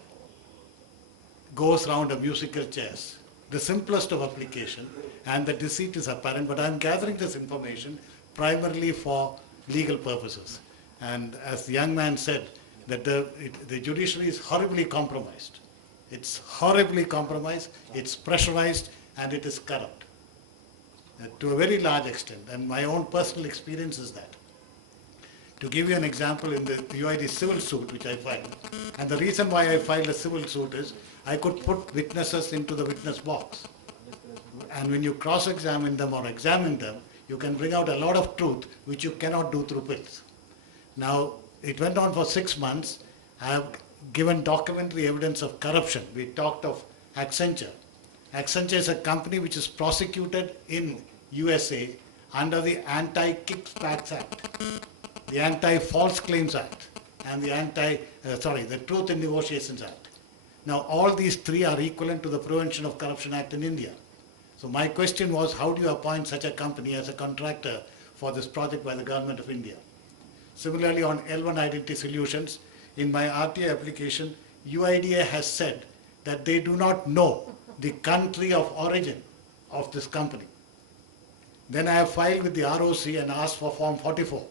goes round a musical chairs. The simplest of application, and the deceit is apparent, but I'm gathering this information primarily for legal purposes. And as the young man said, that the judiciary is horribly compromised. It's horribly compromised, it's pressurized, and it is corrupt to a very large extent. And my own personal experience is that. To give you an example, in the UID civil suit which I filed, and the reason why I filed a civil suit is I could put witnesses into the witness box. And when you cross-examine them or examine them, you can bring out a lot of truth which you cannot do through pills. Now, it went on for 6 months. I have given documentary evidence of corruption. We talked of Accenture. Accenture is a company which is prosecuted in USA under the Anti-Kickbacks Act, the Anti-False Claims Act, and the Truth in Negotiations Act. Now, all these three are equivalent to the Prevention of Corruption Act in India. So my question was, how do you appoint such a company as a contractor for this project by the government of India? Similarly, on L1 Identity Solutions, in my RTA application, UIDA has said that they do not know the country of origin of this company. Then I have filed with the ROC and asked for Form 44.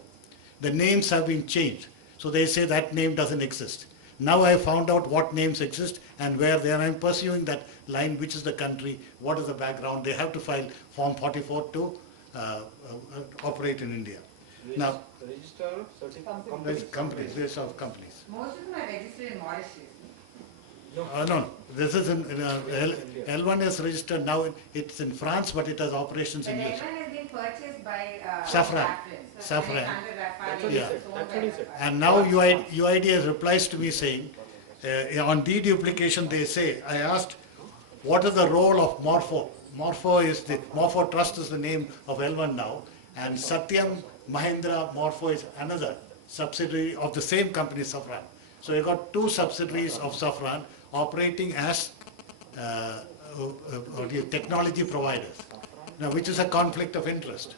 The names have been changed, so they say that name doesn't exist. Now I have found out what names exist and where they are. I'm pursuing that line, which is the country, what is the background. They have to file Form 44 to operate in India. Now, register companies, list of companies. Most of them are registered in Mauritius. No. This is in L1 is registered now. It's in France, but it has operations in But USA. L1 has been purchased by Safran. Safran. Yeah. And now UID replies to me saying, on deed duplication they say, I asked, what is the role of Morpho? Morpho Trust is the name of L1 now, and Satyam Mahindra Morpho is another subsidiary of the same company, Safran. So you got two subsidiaries of Safran operating as technology providers, now which is a conflict of interest.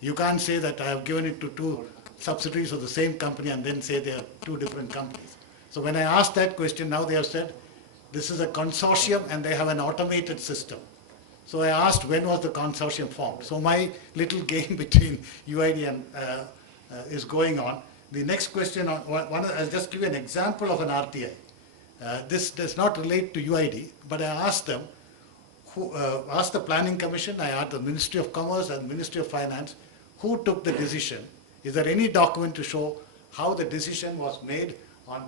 You can't say that I have given it to two subsidiaries of the same company and then say they are two different companies. So when I asked that question, now they have said this is a consortium and they have an automated system. So I asked when was the consortium formed. So my little game between UID and is going on. The next question, I'll just give you an example of an RTI. This does not relate to UID, but I asked them, asked the Planning Commission, I asked the Ministry of Commerce and Ministry of Finance, who took the decision? Is there any document to show how the decision was made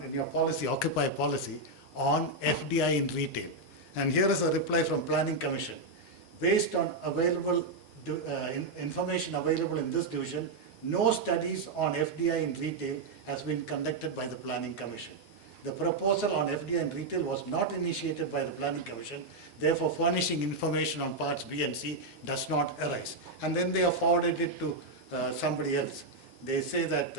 in your policy, Occupy policy, on FDI in retail? And here is a reply from Planning Commission. Based on available information available in this division, no studies on FDI in retail has been conducted by the Planning Commission. The proposal on FDI in retail was not initiated by the Planning Commission, therefore furnishing information on parts B and C does not arise. And then they have forwarded it to somebody else. They say that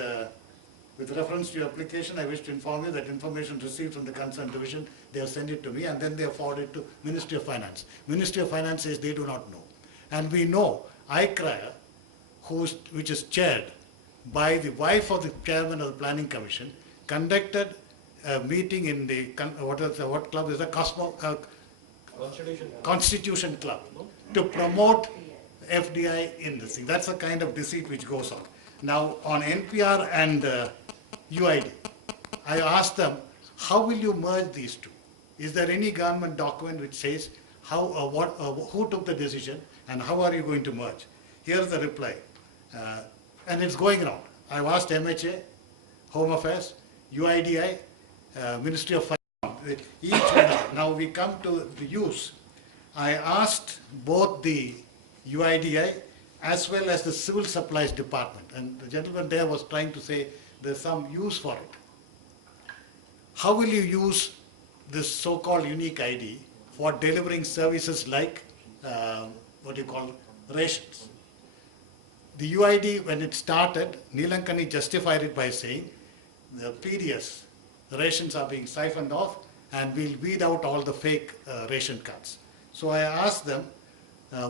with reference to your application, I wish to inform you that information received from the concerned division, they have sent it to me and then they have forwarded it to Ministry of Finance. Ministry of Finance says they do not know. And we know ICRA, which is chaired by the wife of the chairman of the Planning Commission, conducted a meeting in the, what club is the Constitution Club, to promote FDI in this thing. That's the kind of deceit which goes on. Now on NPR and UID, I asked them, how will you merge these two? Is there any government document which says how, who took the decision and how are you going to merge? Here's the reply, and it's going around. I've asked MHA, Home Affairs, UIDI, Ministry of Finance, each one. Now we come to the use. I asked both the UIDI as well as the Civil Supplies Department, and the gentleman there was trying to say there's some use for it. How will you use this so-called unique ID for delivering services like, what do you call, rations? The UID, when it started, Nilankani justified it by saying the PDS, the rations are being siphoned off and we'll weed out all the fake ration cards. So I asked them,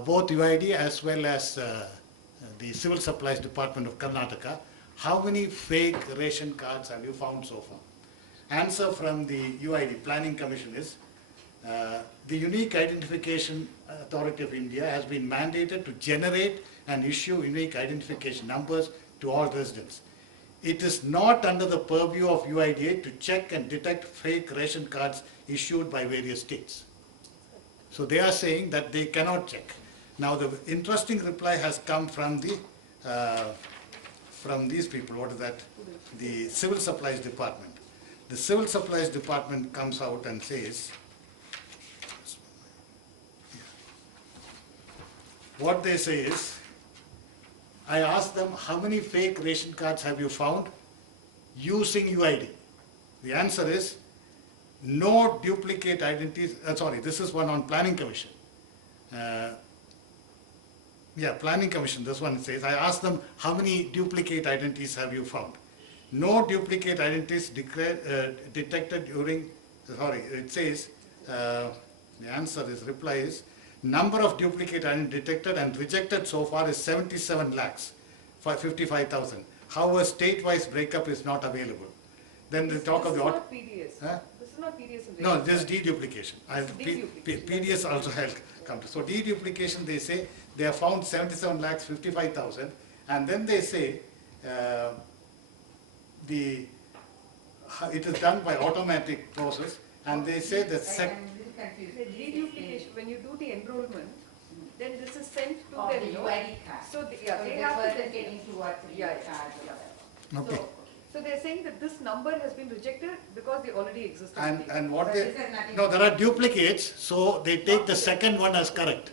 both UID as well as the Civil Supplies Department of Karnataka, how many fake ration cards have you found so far? Answer from the UID Planning Commission is, the Unique Identification Authority of India has been mandated to generate and issue unique identification numbers to all residents. It is not under the purview of UIDA to check and detect fake ration cards issued by various states. So they are saying that they cannot check. Now the interesting reply has come from the from these people. What is that? The Civil Supplies Department. The Civil Supplies Department comes out and says, what they say is, I asked them, how many fake ration cards have you found using UID? The answer is, no duplicate identities. Sorry, this is one on Planning Commission. Planning Commission, this one says, I asked them, how many duplicate identities have you found? No duplicate identities detected during, it says, the answer is, reply is, number of duplicate identities detected and rejected so far is 77 lakhs, 55,000. However, state-wise breakup is not available. Then they talk of the... This is not PDS. Huh? This is not PDS. No, this is deduplication. PDS also has come to. So deduplication, they say, they have found 77 lakhs, 55,000. And then they say, it is done by automatic process. And they say the deduplication, when you do the enrollment, then this is sent to the them. UID card. So they have to get into what Okay. So they're saying that this number has been rejected because they already exist. And what they, no, there are duplicates, so they take the second one as correct.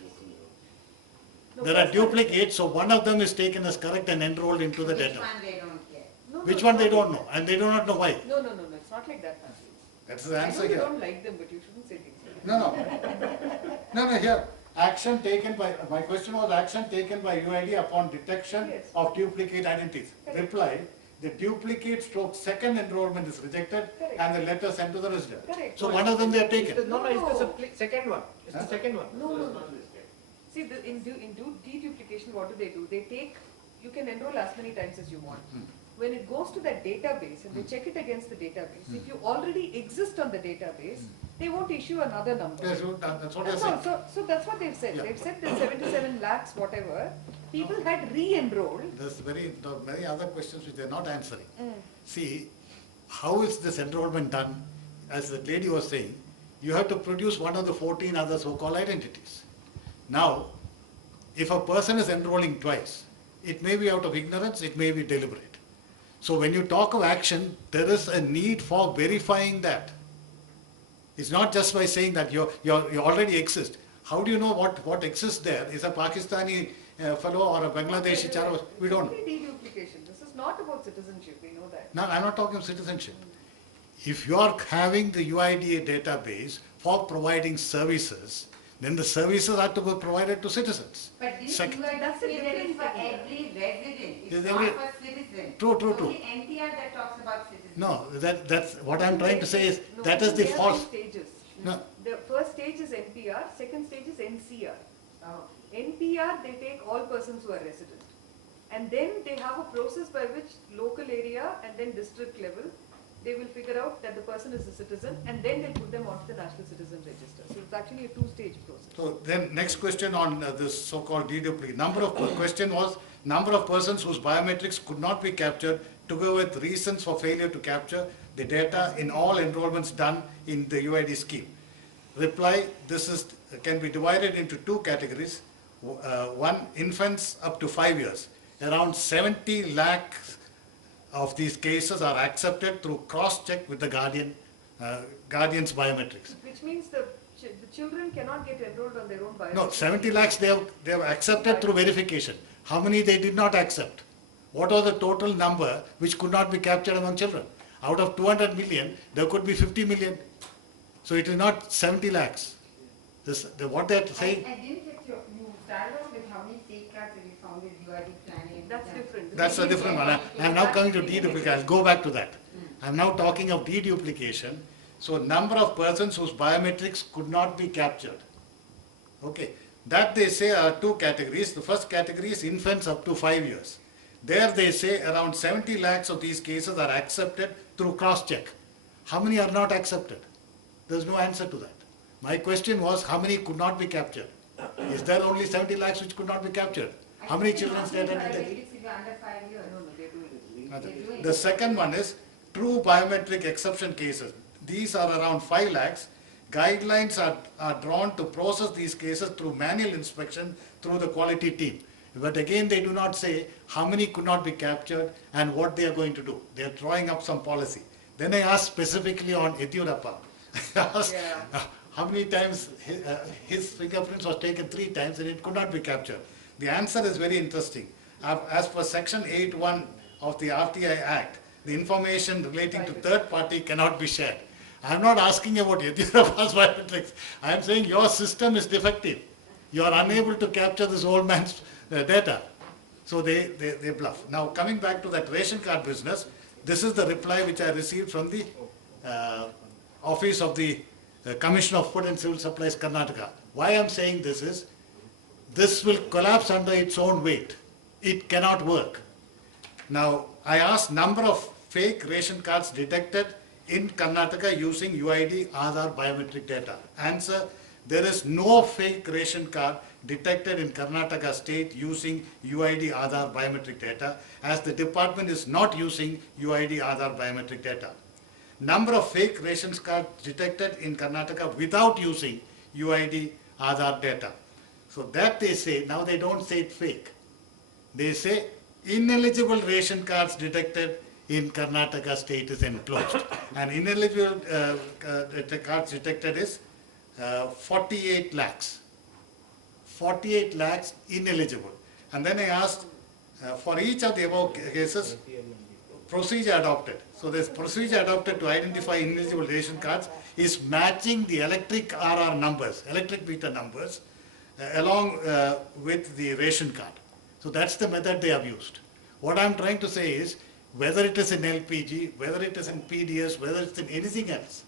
No, there are duplicates, so one of them is taken as correct and enrolled into the data. Which one they don't get? No, Which one they don't know, and they do not know why. No, it's not like that. That's the answer here. You don't like them, but you shouldn't say things like that. No, here. Action taken by, my question was action taken by UID upon detection of duplicate identities. Reply, the duplicate stroke second enrollment is rejected and the letter sent to the resident. So one of them they are taken. No, it's the second one. It's the second one. No. See, in deduplication, what do? They take, you can enroll as many times as you want. When it goes to that database and they check it against the database, if you already exist on the database, they won't issue another number. Yes, that's what I said. So that's what they've said. They've said that 77 lakhs, whatever, people had re-enrolled. There's many other questions which they're not answering. See, how is this enrollment done? As the lady was saying, you have to produce one of the 14 other so-called identities. Now, if a person is enrolling twice, it may be out of ignorance, it may be deliberate. So when you talk of action, there is a need for verifying that. It's not just by saying that you already exist. How do you know what exists there? Is a Pakistani fellow or a Bangladeshi child? We don't know. Deduplication. This is not about citizenship, we know that. No, I'm not talking of citizenship. If you are having the UIDA database for providing services, then the services are to be provided to citizens. But this Second- UID doesn't say that it's for every resident, Is it's every- not for citizen. True. Only NTR that talks about citizens. No, that's what I'm trying to say is No, that is the there are false. two stages. No, The first stage is NPR, second stage is NCR. Oh. NPR, they take all persons who are resident. And then they have a process by which local area and then district level, they will figure out that the person is a citizen and then they'll put them onto the National Citizen Register. So it's actually a two-stage process. so then next question on this so-called deduplication. Question was number of persons whose biometrics could not be captured together with reasons for failure to capture the data in all enrollments done in the UID scheme. Reply, can be divided into two categories. One, infants up to 5 years. Around 70 lakhs of these cases are accepted through cross-check with the guardian's biometrics. Which means the children cannot get enrolled on their own biometrics. No, 70 lakhs they have accepted through verification. How many they did not accept? What was the total number which could not be captured among children? Out of 200 million, there could be 50 million. So it is not 70 lakhs. What they are saying, I didn't get you started off with how many fake cards have you found with UID planning? That's different. that's a different one. I am now coming to deduplication. I'll go back to that. I am now talking of deduplication. So number of persons whose biometrics could not be captured. Okay, that they say are two categories. The first category is infants up to 5 years. There they say around 70 lakhs of these cases are accepted through cross-check. How many are not accepted? There's no answer to that. My question was how many could not be captured? Is there only 70 lakhs which could not be captured? How many children's data did they? If you're under 5 years. No, they're doing it. The second one is true biometric exception cases. These are around 5 lakhs. Guidelines are drawn to process these cases through manual inspection through the quality team. But again, they do not say how many could not be captured and what they are going to do. They are drawing up some policy. Then I asked specifically on Yediyurappa. I asked how many times his fingerprints was taken 3 times and it could not be captured. The answer is very interesting. As per section 8(1) of the RTI Act, the information relating to third party cannot be shared. I am not asking about Yediyurappa's biometrics. I am saying your system is defective. You are unable to capture this old man's data. So they bluff. Now coming back to that ration card business, this is the reply which I received from the office of the Commissioner of Food and Civil Supplies, Karnataka. Why I am saying this is, this will collapse under its own weight. It cannot work. Now I asked number of fake ration cards detected in Karnataka using UID Aadhaar biometric data. Answer, there is no fake ration card detected in Karnataka state using UID Aadhaar biometric data, as the department is not using UID Aadhaar biometric data. Number of fake ration cards detected in Karnataka without using UID Aadhaar data. So that they say, now they don't say it fake. They say ineligible ration cards detected in Karnataka state is enclosed. And ineligible cards detected is 48 lakhs. 48 lakhs ineligible. And then I asked, for each of the above cases, procedure adopted. So this procedure adopted to identify ineligible ration cards is matching the electric RR numbers, electric meter numbers, along with the ration card. So that's the method they have used. What I'm trying to say is, whether it is in LPG, whether it is in PDS, whether it's in anything else,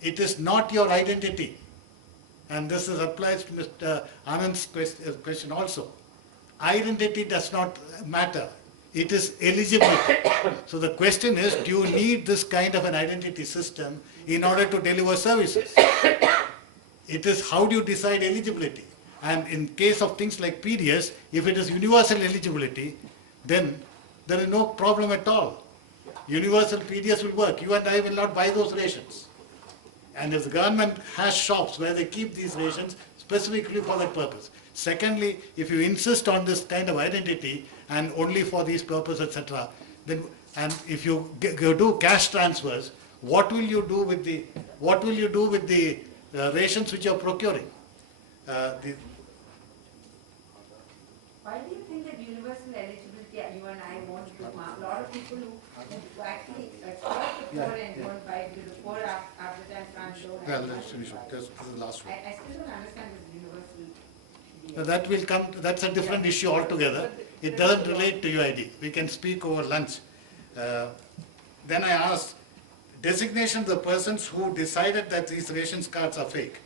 it is not your identity. And this is applies to Mr. Anand's question also. Identity does not matter. It is eligibility. So the question is, do you need this kind of an identity system in order to deliver services? It is how do you decide eligibility? And in case of things like PDS, if it is universal eligibility, then there is no problem at all. Universal PDS will work. You and I will not buy those rations. And if the government has shops where they keep these rations specifically for that purpose. Secondly, if you insist on this kind of identity and only for these purposes, etc., then, and if you do cash transfers, what will you do with the rations which you are procuring? Why do you think that universal eligibility, you and I want to, a lot of people who actually exploit the poor and don't buy it, because the poor after that can't show. Well, let's finish it. That's the last one. I still don't understand this universal. That will come, that's a different issue altogether. It doesn't relate to UID. We can speak over lunch. Then I asked, designation of the persons who decided that these ration cards are fake.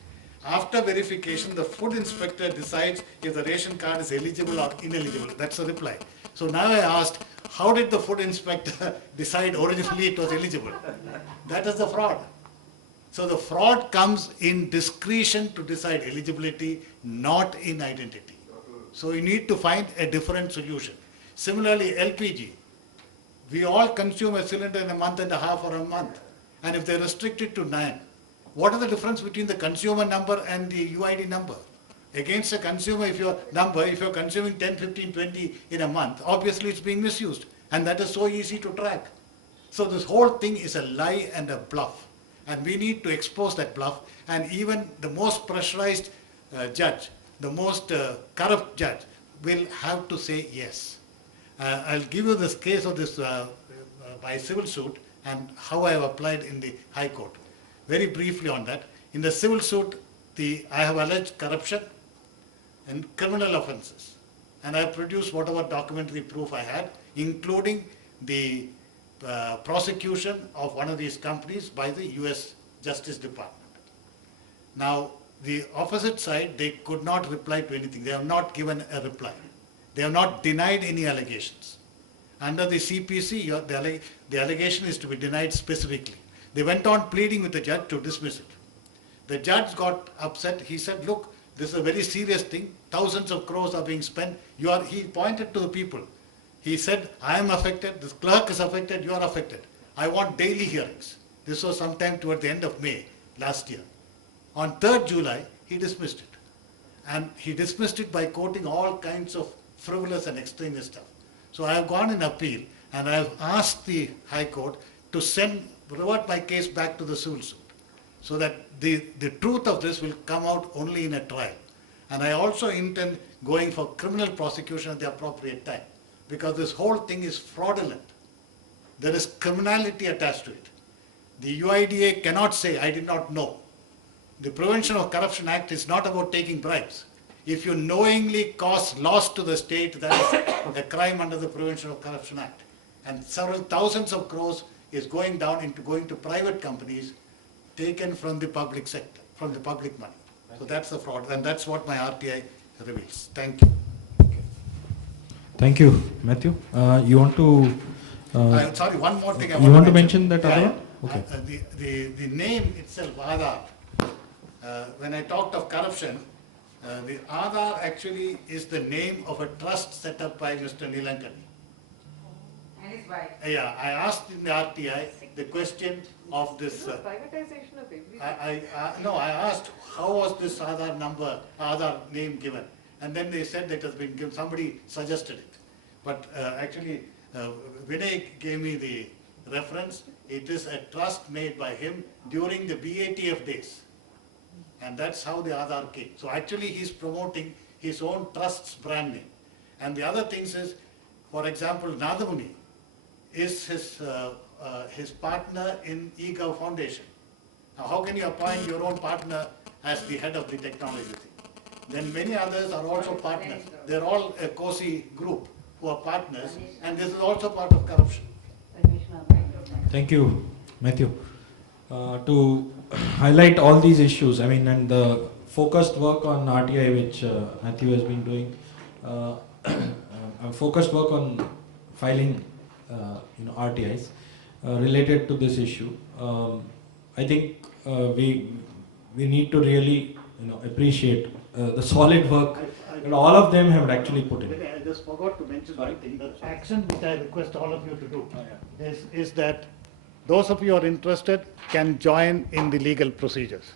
After verification, the food inspector decides if the ration card is eligible or ineligible. That's the reply. So now I asked, how did the food inspector decide originally it was eligible? That is the fraud. So the fraud comes in discretion to decide eligibility, not in identity. So you need to find a different solution. Similarly, LPG. We all consume a cylinder in a month and a half or a month. And if they restrict it to 9, what is the difference between the consumer number and the UID number? Against a consumer, if you're consuming 10, 15, 20 in a month, obviously it's being misused. And that is so easy to track. So this whole thing is a lie and a bluff. And we need to expose that bluff. And even the most pressurized judge, the most corrupt judge, will have to say yes. I'll give you this case of this by civil suit and how I have applied in the High Court. Very briefly on that. In the civil suit, I have alleged corruption and criminal offences. And I have produced whatever documentary proof I had, including the prosecution of one of these companies by the US Justice Department. Now, the opposite side, they could not reply to anything. They have not given a reply. They have not denied any allegations. Under the CPC, the allegation is to be denied specifically. They went on pleading with the judge to dismiss it. The judge got upset. He said, look, this is a very serious thing. Thousands of crores are being spent. He pointed to the people. He said, I am affected, this clerk is affected, you are affected. I want daily hearings. This was sometime toward the end of May last year. On 3rd July, he dismissed it. And he dismissed it by quoting all kinds of frivolous and extraneous stuff. So I have gone in appeal and I have asked the High Court to revert my case back to the civil suit, so that the truth of this will come out only in a trial. And I also intend going for criminal prosecution at the appropriate time, because this whole thing is fraudulent. There is criminality attached to it. The UIDA cannot say, I did not know. The Prevention of Corruption Act is not about taking bribes. If you knowingly cause loss to the state, that is a crime under the Prevention of Corruption Act. And several thousands of crores is going to private companies taken from the public sector, from the public money. So that's the fraud, and that's what my RTI reveals. Thank you. Thank you, Matthew. You want to? Sorry, one more thing. You want to mention that other one? Okay. The name itself, Aadhaar. When I talked of corruption, the Aadhaar actually is the name of a trust set up by Mr. Nilankani. And his wife. Yeah, I asked in the RTI the question of this. Privatization of everything. I asked how was this Aadhaar name given, and then they said that it has been given. Somebody suggested it, but actually Vinay gave me the reference. It is a trust made by him during the BATF days, and that's how the Aadhaar came. So actually, he's promoting his own trust's brand name. And the other things is, for example, Nadamuni is his partner in eGov Foundation. Now, how can you appoint your own partner as the head of the technology thing? Then many others are also partners. They're all a COSI group who are partners, and this is also part of corruption. Thank you, Matthew. To highlight all these issues, I mean, and the focused work on RTI which Matthew has been doing, focused work on filing RTIs related to this issue. I think we need to really appreciate the solid work that all of them have actually put in. I just forgot to mention one thing. The action which I request all of you to do is that those of you who are interested can join in the legal procedures.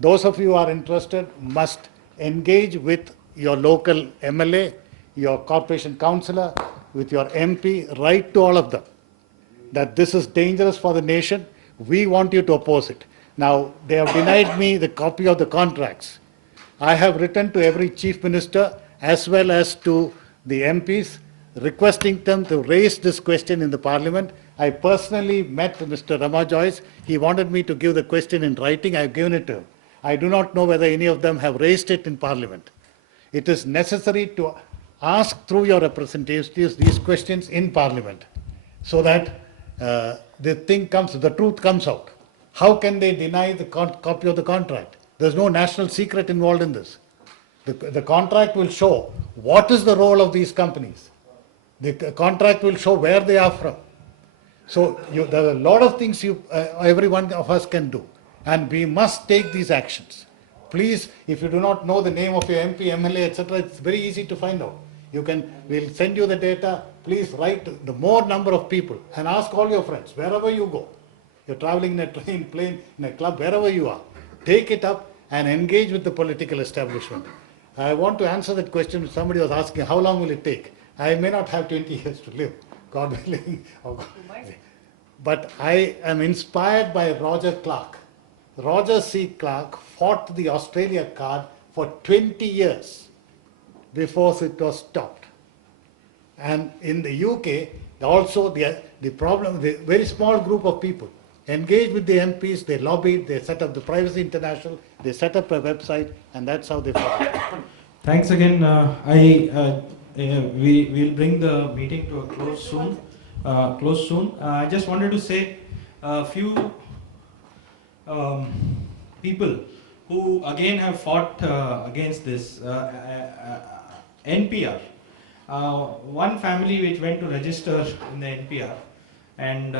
Those of you who are interested must engage with your local MLA, your corporation councillor, with your MP, write to all of them that this is dangerous for the nation. We want you to oppose it. Now, they have denied me the copy of the contracts. I have written to every chief minister as well as to the MPs requesting them to raise this question in the parliament. I personally met Mr. Rama Joyce. He wanted me to give the question in writing. I have given it to him. I do not know whether any of them have raised it in parliament. It is necessary to ask through your representatives these questions in parliament so that the truth comes out. How can they deny the copy of the contract? There's no national secret involved in this. The contract will show what is the role of these companies. The contract will show where they are from. So there are a lot of things every one of us can do, and we must take these actions. Please, if you do not know the name of your MP, MLA, etc., it's very easy to find out. We'll send you the data. Please write the more number of people and ask all your friends, wherever you go. You're traveling in a train, plane, in a club, wherever you are. Take it up and engage with the political establishment. I want to answer that question. Somebody was asking, how long will it take? I may not have 20 years to live, God willing. But I am inspired by Roger Clark. Roger C. Clark fought the Australia card for 20 years before it was stopped. And in the UK, also the problem, the very small group of people engaged with the MPs, they lobbied, they set up the Privacy International, they set up a website, and that's how they fought. Thanks again. We will bring the meeting to a close soon. I just wanted to say a few people who again have fought against this. NPR. One family which went to register in the NPR, and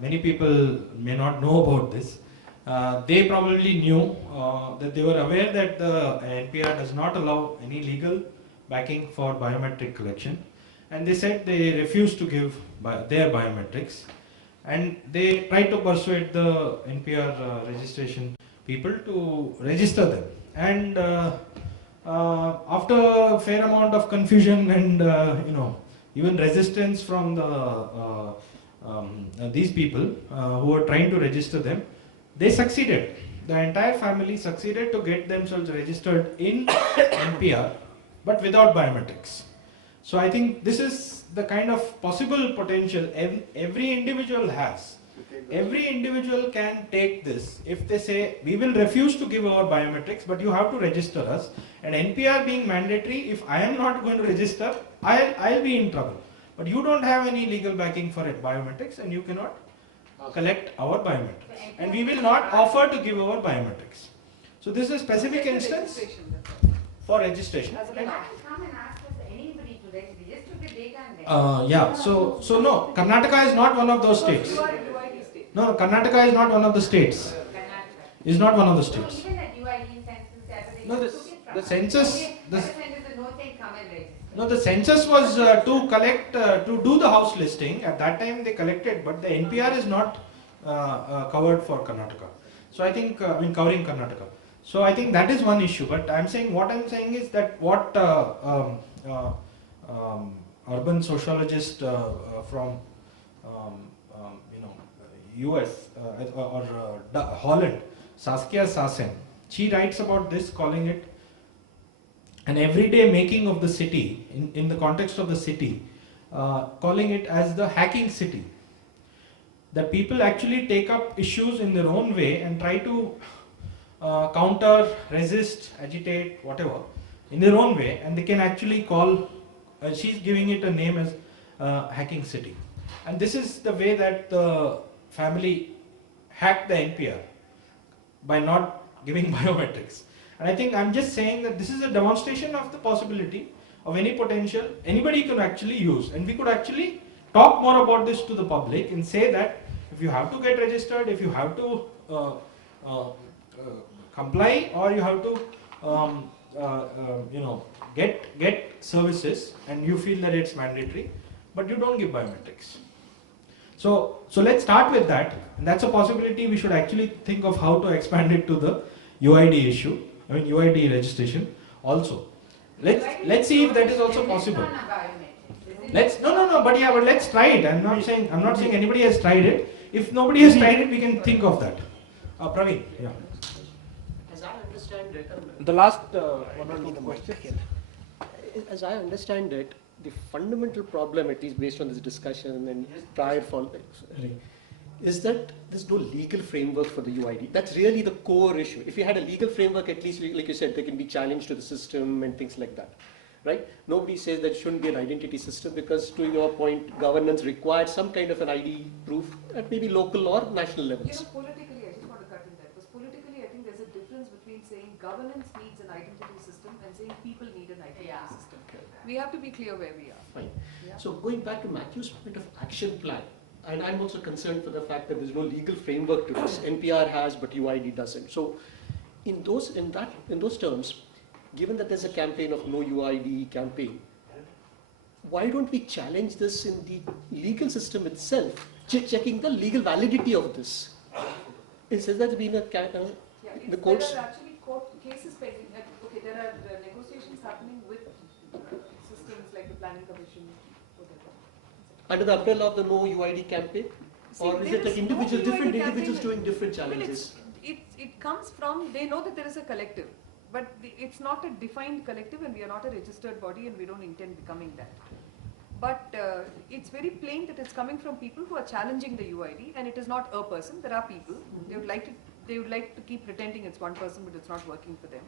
many people may not know about this. They probably knew that they were aware that the NPR does not allow any legal backing for biometric collection, and they said they refused to give their biometrics, and they tried to persuade the NPR registration people to register them. And after a fair amount of confusion and even resistance from these people who were trying to register them, they succeeded. The entire family succeeded to get themselves registered in NPR, but without biometrics. So I think this is the kind of possible potential every individual has. Every individual can take this. If they say, we will refuse to give our biometrics, but you have to register us. And NPR being mandatory, if I am not going to register, I'll be in trouble. But you don't have any legal backing for it, biometrics, and you cannot collect our biometrics. And we will not offer to give our biometrics. So this is a specific instance for registration. Yeah, so no, Karnataka is not one of those states. No, Karnataka is not one of the states. Is not one of the states. No, the census. No, the census was to collect, to do the house listing. At that time they collected, but the NPR is not covered for Karnataka. So I think, covering Karnataka. So I think that is one issue. But what I'm saying is that what urban sociologist from US or Holland, Saskia Sassen, she writes about this, calling it an everyday making of the city, in the context of the city, calling it as the hacking city. That people actually take up issues in their own way and try to counter, resist, agitate, whatever, in their own way, and they can actually call, she's giving it a name as hacking city. And this is the way that the family hacked the NPR, by not giving biometrics. And I think I'm just saying that this is a demonstration of the possibility of any potential anybody can actually use. And we could actually talk more about this to the public and say that if you have to get registered, if you have to comply, or you have to get services and you feel that it's mandatory, but you don't give biometrics. So let's start with that, and that's a possibility. We should actually think of how to expand it to the UID issue. I mean UID registration also. Let's see if that is also possible. But let's try it. I'm not saying anybody has tried it. If nobody has tried it, we can think of that. Praveen, yeah. As I understand it, The last one or two questions. as I understand it, the fundamental problem, at least based on this discussion and prior is that there's no legal framework for the UID. That's really the core issue. If you had a legal framework, at least, like you said, there can be challenge to the system and things like that, right? Nobody says that it shouldn't be an identity system because, to your point, governance requires some kind of an ID proof at maybe local or national levels. Politically, I just want to cut in there, because politically, I think there's a difference between saying governance needs an identity system and saying people need an identity system. We have to be clear where we are. Fine. So going back to Matthew's point of action plan, and I'm also concerned for the fact that there's no legal framework to this. NPR has, but UID doesn't. So in those terms, given that there's a campaign of no UID campaign, why don't we challenge this in the legal system itself, checking the legal validity of this? It says that's been the courts. There are actually court cases pending. Okay, there are negotiations happening with systems like the Planning Commission. Under the umbrella of the no UID campaign? Or is it like different individuals doing different challenges? It comes from, they know that there is a collective, but it's not a defined collective, and we are not a registered body, and we don't intend becoming that. But it's very plain that it's coming from people who are challenging the UID, and it is not a person. There are people. They would like to keep pretending it's one person, but it's not working for them.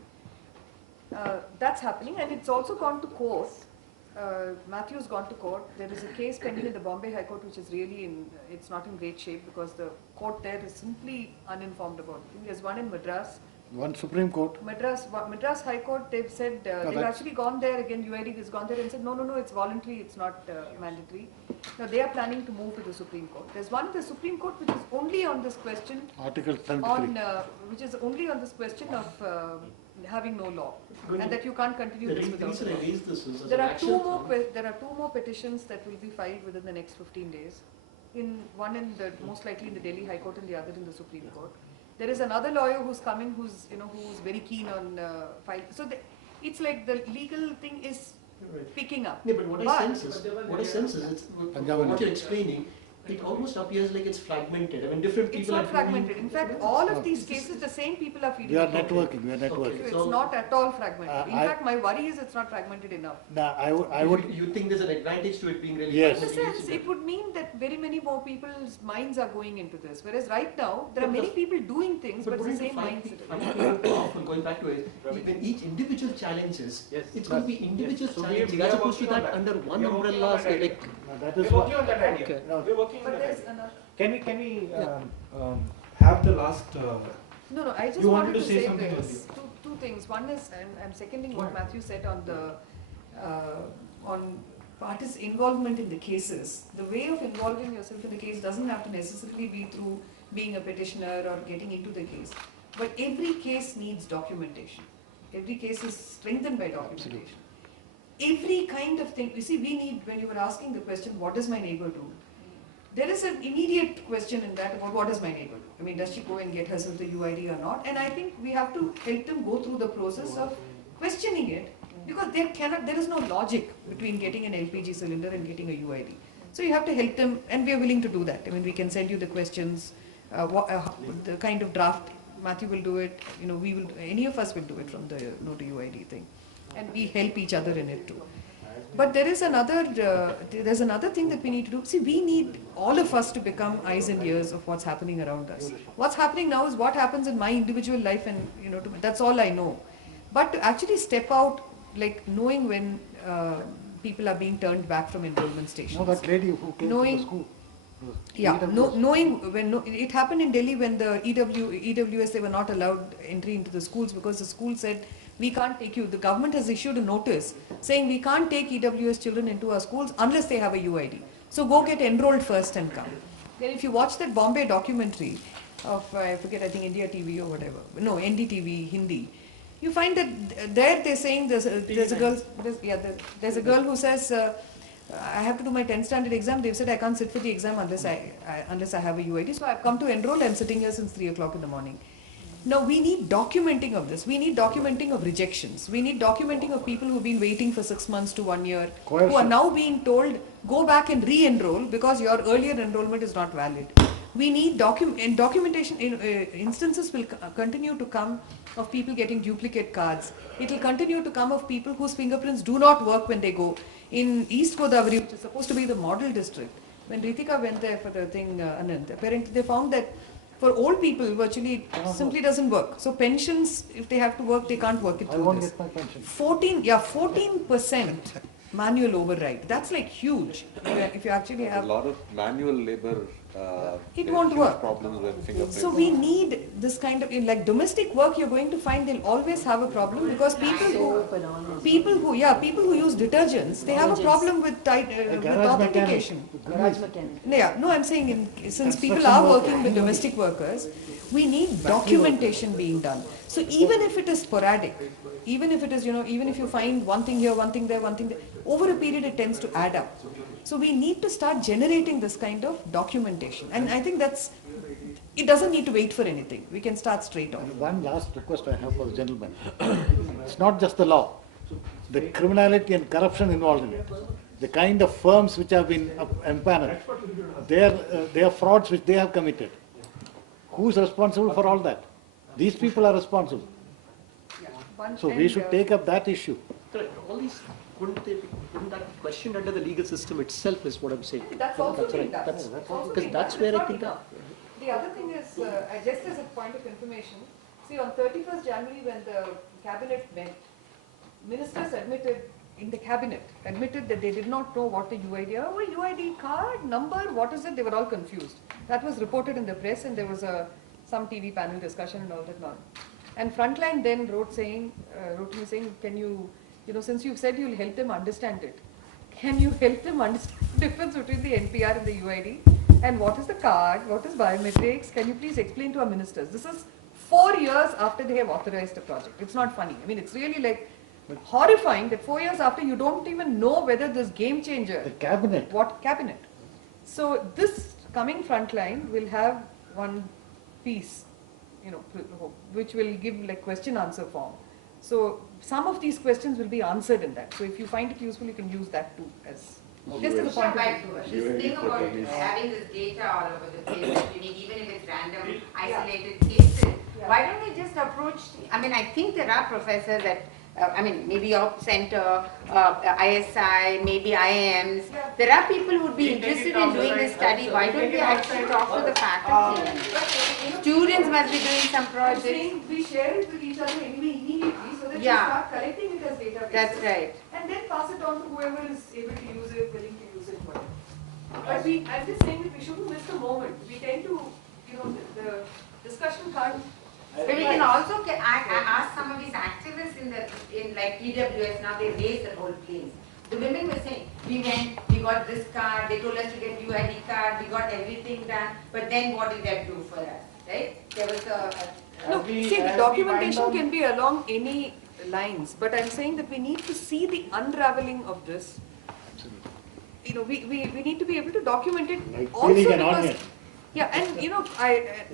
That's happening, and it's also gone to court. Matthew's gone to court. There is a case pending in the Bombay High Court, which is really it's not in great shape because the court there is simply uninformed about it. There's one in Madras. One Supreme Court. Madras High Court, they've said, they've actually gone there again, UID has gone there and said, no, it's voluntary, it's not mandatory. Now they are planning to move to the Supreme Court. There's one in the Supreme Court which is only on this question. Article 73. Which is only on this question of having no law, and that you can't continue this without law. There are two more petitions that will be filed within the next 15 days. One in the most likely in the Delhi High Court and the other in the Supreme Court. There is another lawyer who's coming, who's very keen on filing. So it's like the legal thing is picking up. Yeah, but what I sense is, what you're explaining, it almost appears like it's fragmented. I mean, different people. It's not fragmented. In fact, all of these cases, the same people are feeding. We are networking. Okay, It's not at all fragmented. In fact, my worry is it's not fragmented enough. I would. You think there's an advantage to it being really? Yes. In a sense, it would mean that very many more people's minds are going into this. Whereas right now, there are many people doing things, but it's the same mindset. Going back to it, when each individual challenges, it's going to be individual challenging as opposed to that under one umbrella. That is We're working on that idea. Okay. No, we're working on But that there's idea. another. Can we have the last? No, I just You wanted wanted to to say say something this. Two things. One is, I'm seconding what Matthew said on the on artist involvement in the cases. The way of involving yourself in the case doesn't have to necessarily be through being a petitioner or getting into the case. But every case needs documentation. Every case is strengthened by documentation. Every kind of thing. You see, we need, when you were asking the question, what does my neighbor do? There is an immediate question in that about what does my neighbor do? I mean, does she go and get herself the UID or not? And I think we have to help them go through the process of questioning it, because there is no logic between getting an LPG cylinder and getting a UID. So you have to help them, and we are willing to do that. I mean, we can send you the questions, the kind of draft. Matthew will do it. We will. Any of us will do it from the no to UID thing, and we help each other in it too. But there is there's another thing that we need to do. See, we need all of us to become eyes and ears of what's happening around us. What's happening now is what happens in my individual life, and that's all I know. But to actually step out, like knowing when people are being turned back from enrollment stations. No, that lady who came to the school. Yeah, knowing when it happened in Delhi when the EWS, they were not allowed entry into the schools because the school said, we can't take you. The government has issued a notice saying we can't take EWS children into our schools unless they have a UID. So go get enrolled first and come. Then if you watch that Bombay documentary of, I forget, I think India TV or whatever, no, NDTV, Hindi, you find that there they're saying there's a girl, there's a girl who says, I have to do my 10th standard exam. They've said I can't sit for the exam unless I have a UID. So I've come to enroll. I'm sitting here since 3 o'clock in the morning. Now we need documenting of this. We need documenting of rejections. We need documenting of people who've been waiting for 6 months to 1 year, who are now being told, go back and re-enroll because your earlier enrollment is not valid. We need documentation. Instances will continue to come of people getting duplicate cards. It will continue to come of people whose fingerprints do not work when they go. In East Godavari, which is supposed to be the model district, when Ritika went there for the thing, Anand, apparently they found that for old people, virtually simply doesn't work. So pensions, if they have to work, they can't work it through this. Get my pension. 14% manual override. That's like huge. If you actually have a lot of manual labor. It won't work. Problems with fingerprints. So we need this kind of, like domestic work, you're going to find they'll always have a problem because people who use detergents, they have a problem with authentication. Garage mechanic. Yeah, no, I'm saying since people are working with domestic workers, we need documentation being done. So even if it is sporadic, even if it is, even if you find one thing here, one thing there, over a period it tends to add up. So we need to start generating this kind of documentation. And I think it doesn't need to wait for anything. We can start straight on. One last request I have for the gentleman. It's not just the law. The criminality and corruption involved in it. The kind of firms which have been empaneled. They are frauds which they have committed. Who's responsible for all that? These people are responsible. So we should take up that issue. Correct. All these, wouldn't that be questioned under the legal system itself is what I'm saying. That's also being done. Because that's where I think the other thing is, just as a point of information, see on 31st January when the cabinet met, ministers admitted that they did not know what the UID, UID card, number, what is it? They were all confused. That was reported in the press and there was some TV panel discussion and all that. And Frontline then wrote to me saying, can you, since you've said you'll help them understand it, can you help them understand the difference between the NPR and the UID? And what is the card? What is biometrics? Can you please explain to our ministers? This is 4 years after they have authorized the project. It's not funny. I mean, it's really like horrifying that 4 years after you don't even know whether this game changer. The cabinet. What cabinet? So this coming Frontline will have one piece, which will give like question answer form. So some of these questions will be answered in that. So if you find it useful, you can use that too as just as a point of view. This thing about having this data all over the place that you need, even if it's random, isolated cases, why don't we just approach, I think there are professors at maybe your center, ISI, maybe IIMs. There are people who would be interested in doing this study. Why don't we actually talk to the faculty? Students must be doing some projects. We share it with each other anyway immediately so that we start collecting it as databases. That's right. And then pass it on to whoever is able to use it, willing to use it, whatever. But I'm just saying that we shouldn't miss the moment. We tend to, the discussion can't. But we can also ask some of these activists in like EWS, now they raised the whole place. The women were saying, we got this card, they told us to get UID card, we got everything done, but then what did that do for us, right? There was the documentation can be along any lines, but I'm saying that we need to see the unraveling of this. We need to be able to document it also because, and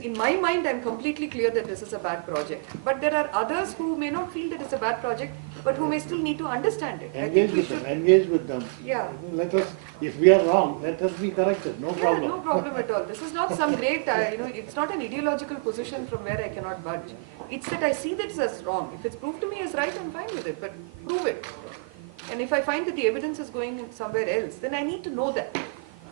in my mind, I'm completely clear that this is a bad project. But there are others who may not feel that it's a bad project, but who may still need to understand it. Engage with them. Yeah. If we are wrong, let us be corrected. No problem. No problem at all. This is not some great, it's not an ideological position from where I cannot budge. It's that I see this as wrong. If it's proved to me as right, I'm fine with it, but prove it. And if I find that the evidence is going somewhere else, then I need to know that.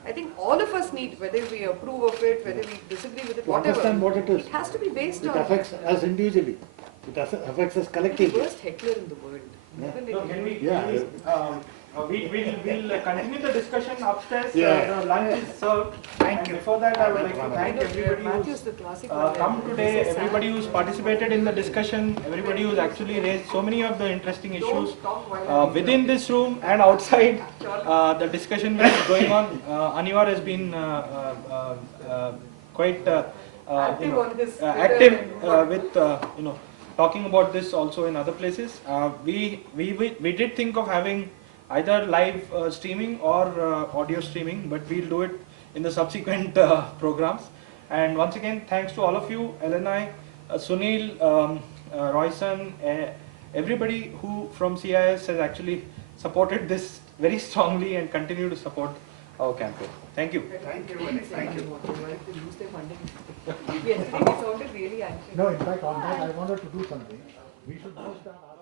I think all of us need, whether we approve of it, whether we disagree with it, whatever. Understand what it is. It has to be based on. It affects us individually. It affects us collectively. The worst heckler in the world. We'll continue the discussion upstairs. Yeah. The lunch is served. And before that, I would like to thank everybody who's come today, everybody who's participated in the discussion, everybody who's actually raised so many of the interesting issues within this room and outside. The discussion which is going on, Anivar has been quite active with talking about this also in other places. We did think of having either live streaming or audio streaming, but we'll do it in the subsequent programs. And once again, thanks to all of you, LNI, Sunil, Royson, everybody who from CIS has actually supported this very strongly and continue to support our campaign. Thank you. Thank you. Thank you. Yesterday we sounded really anxious. No, in fact, on that I wanted to do something. We should post our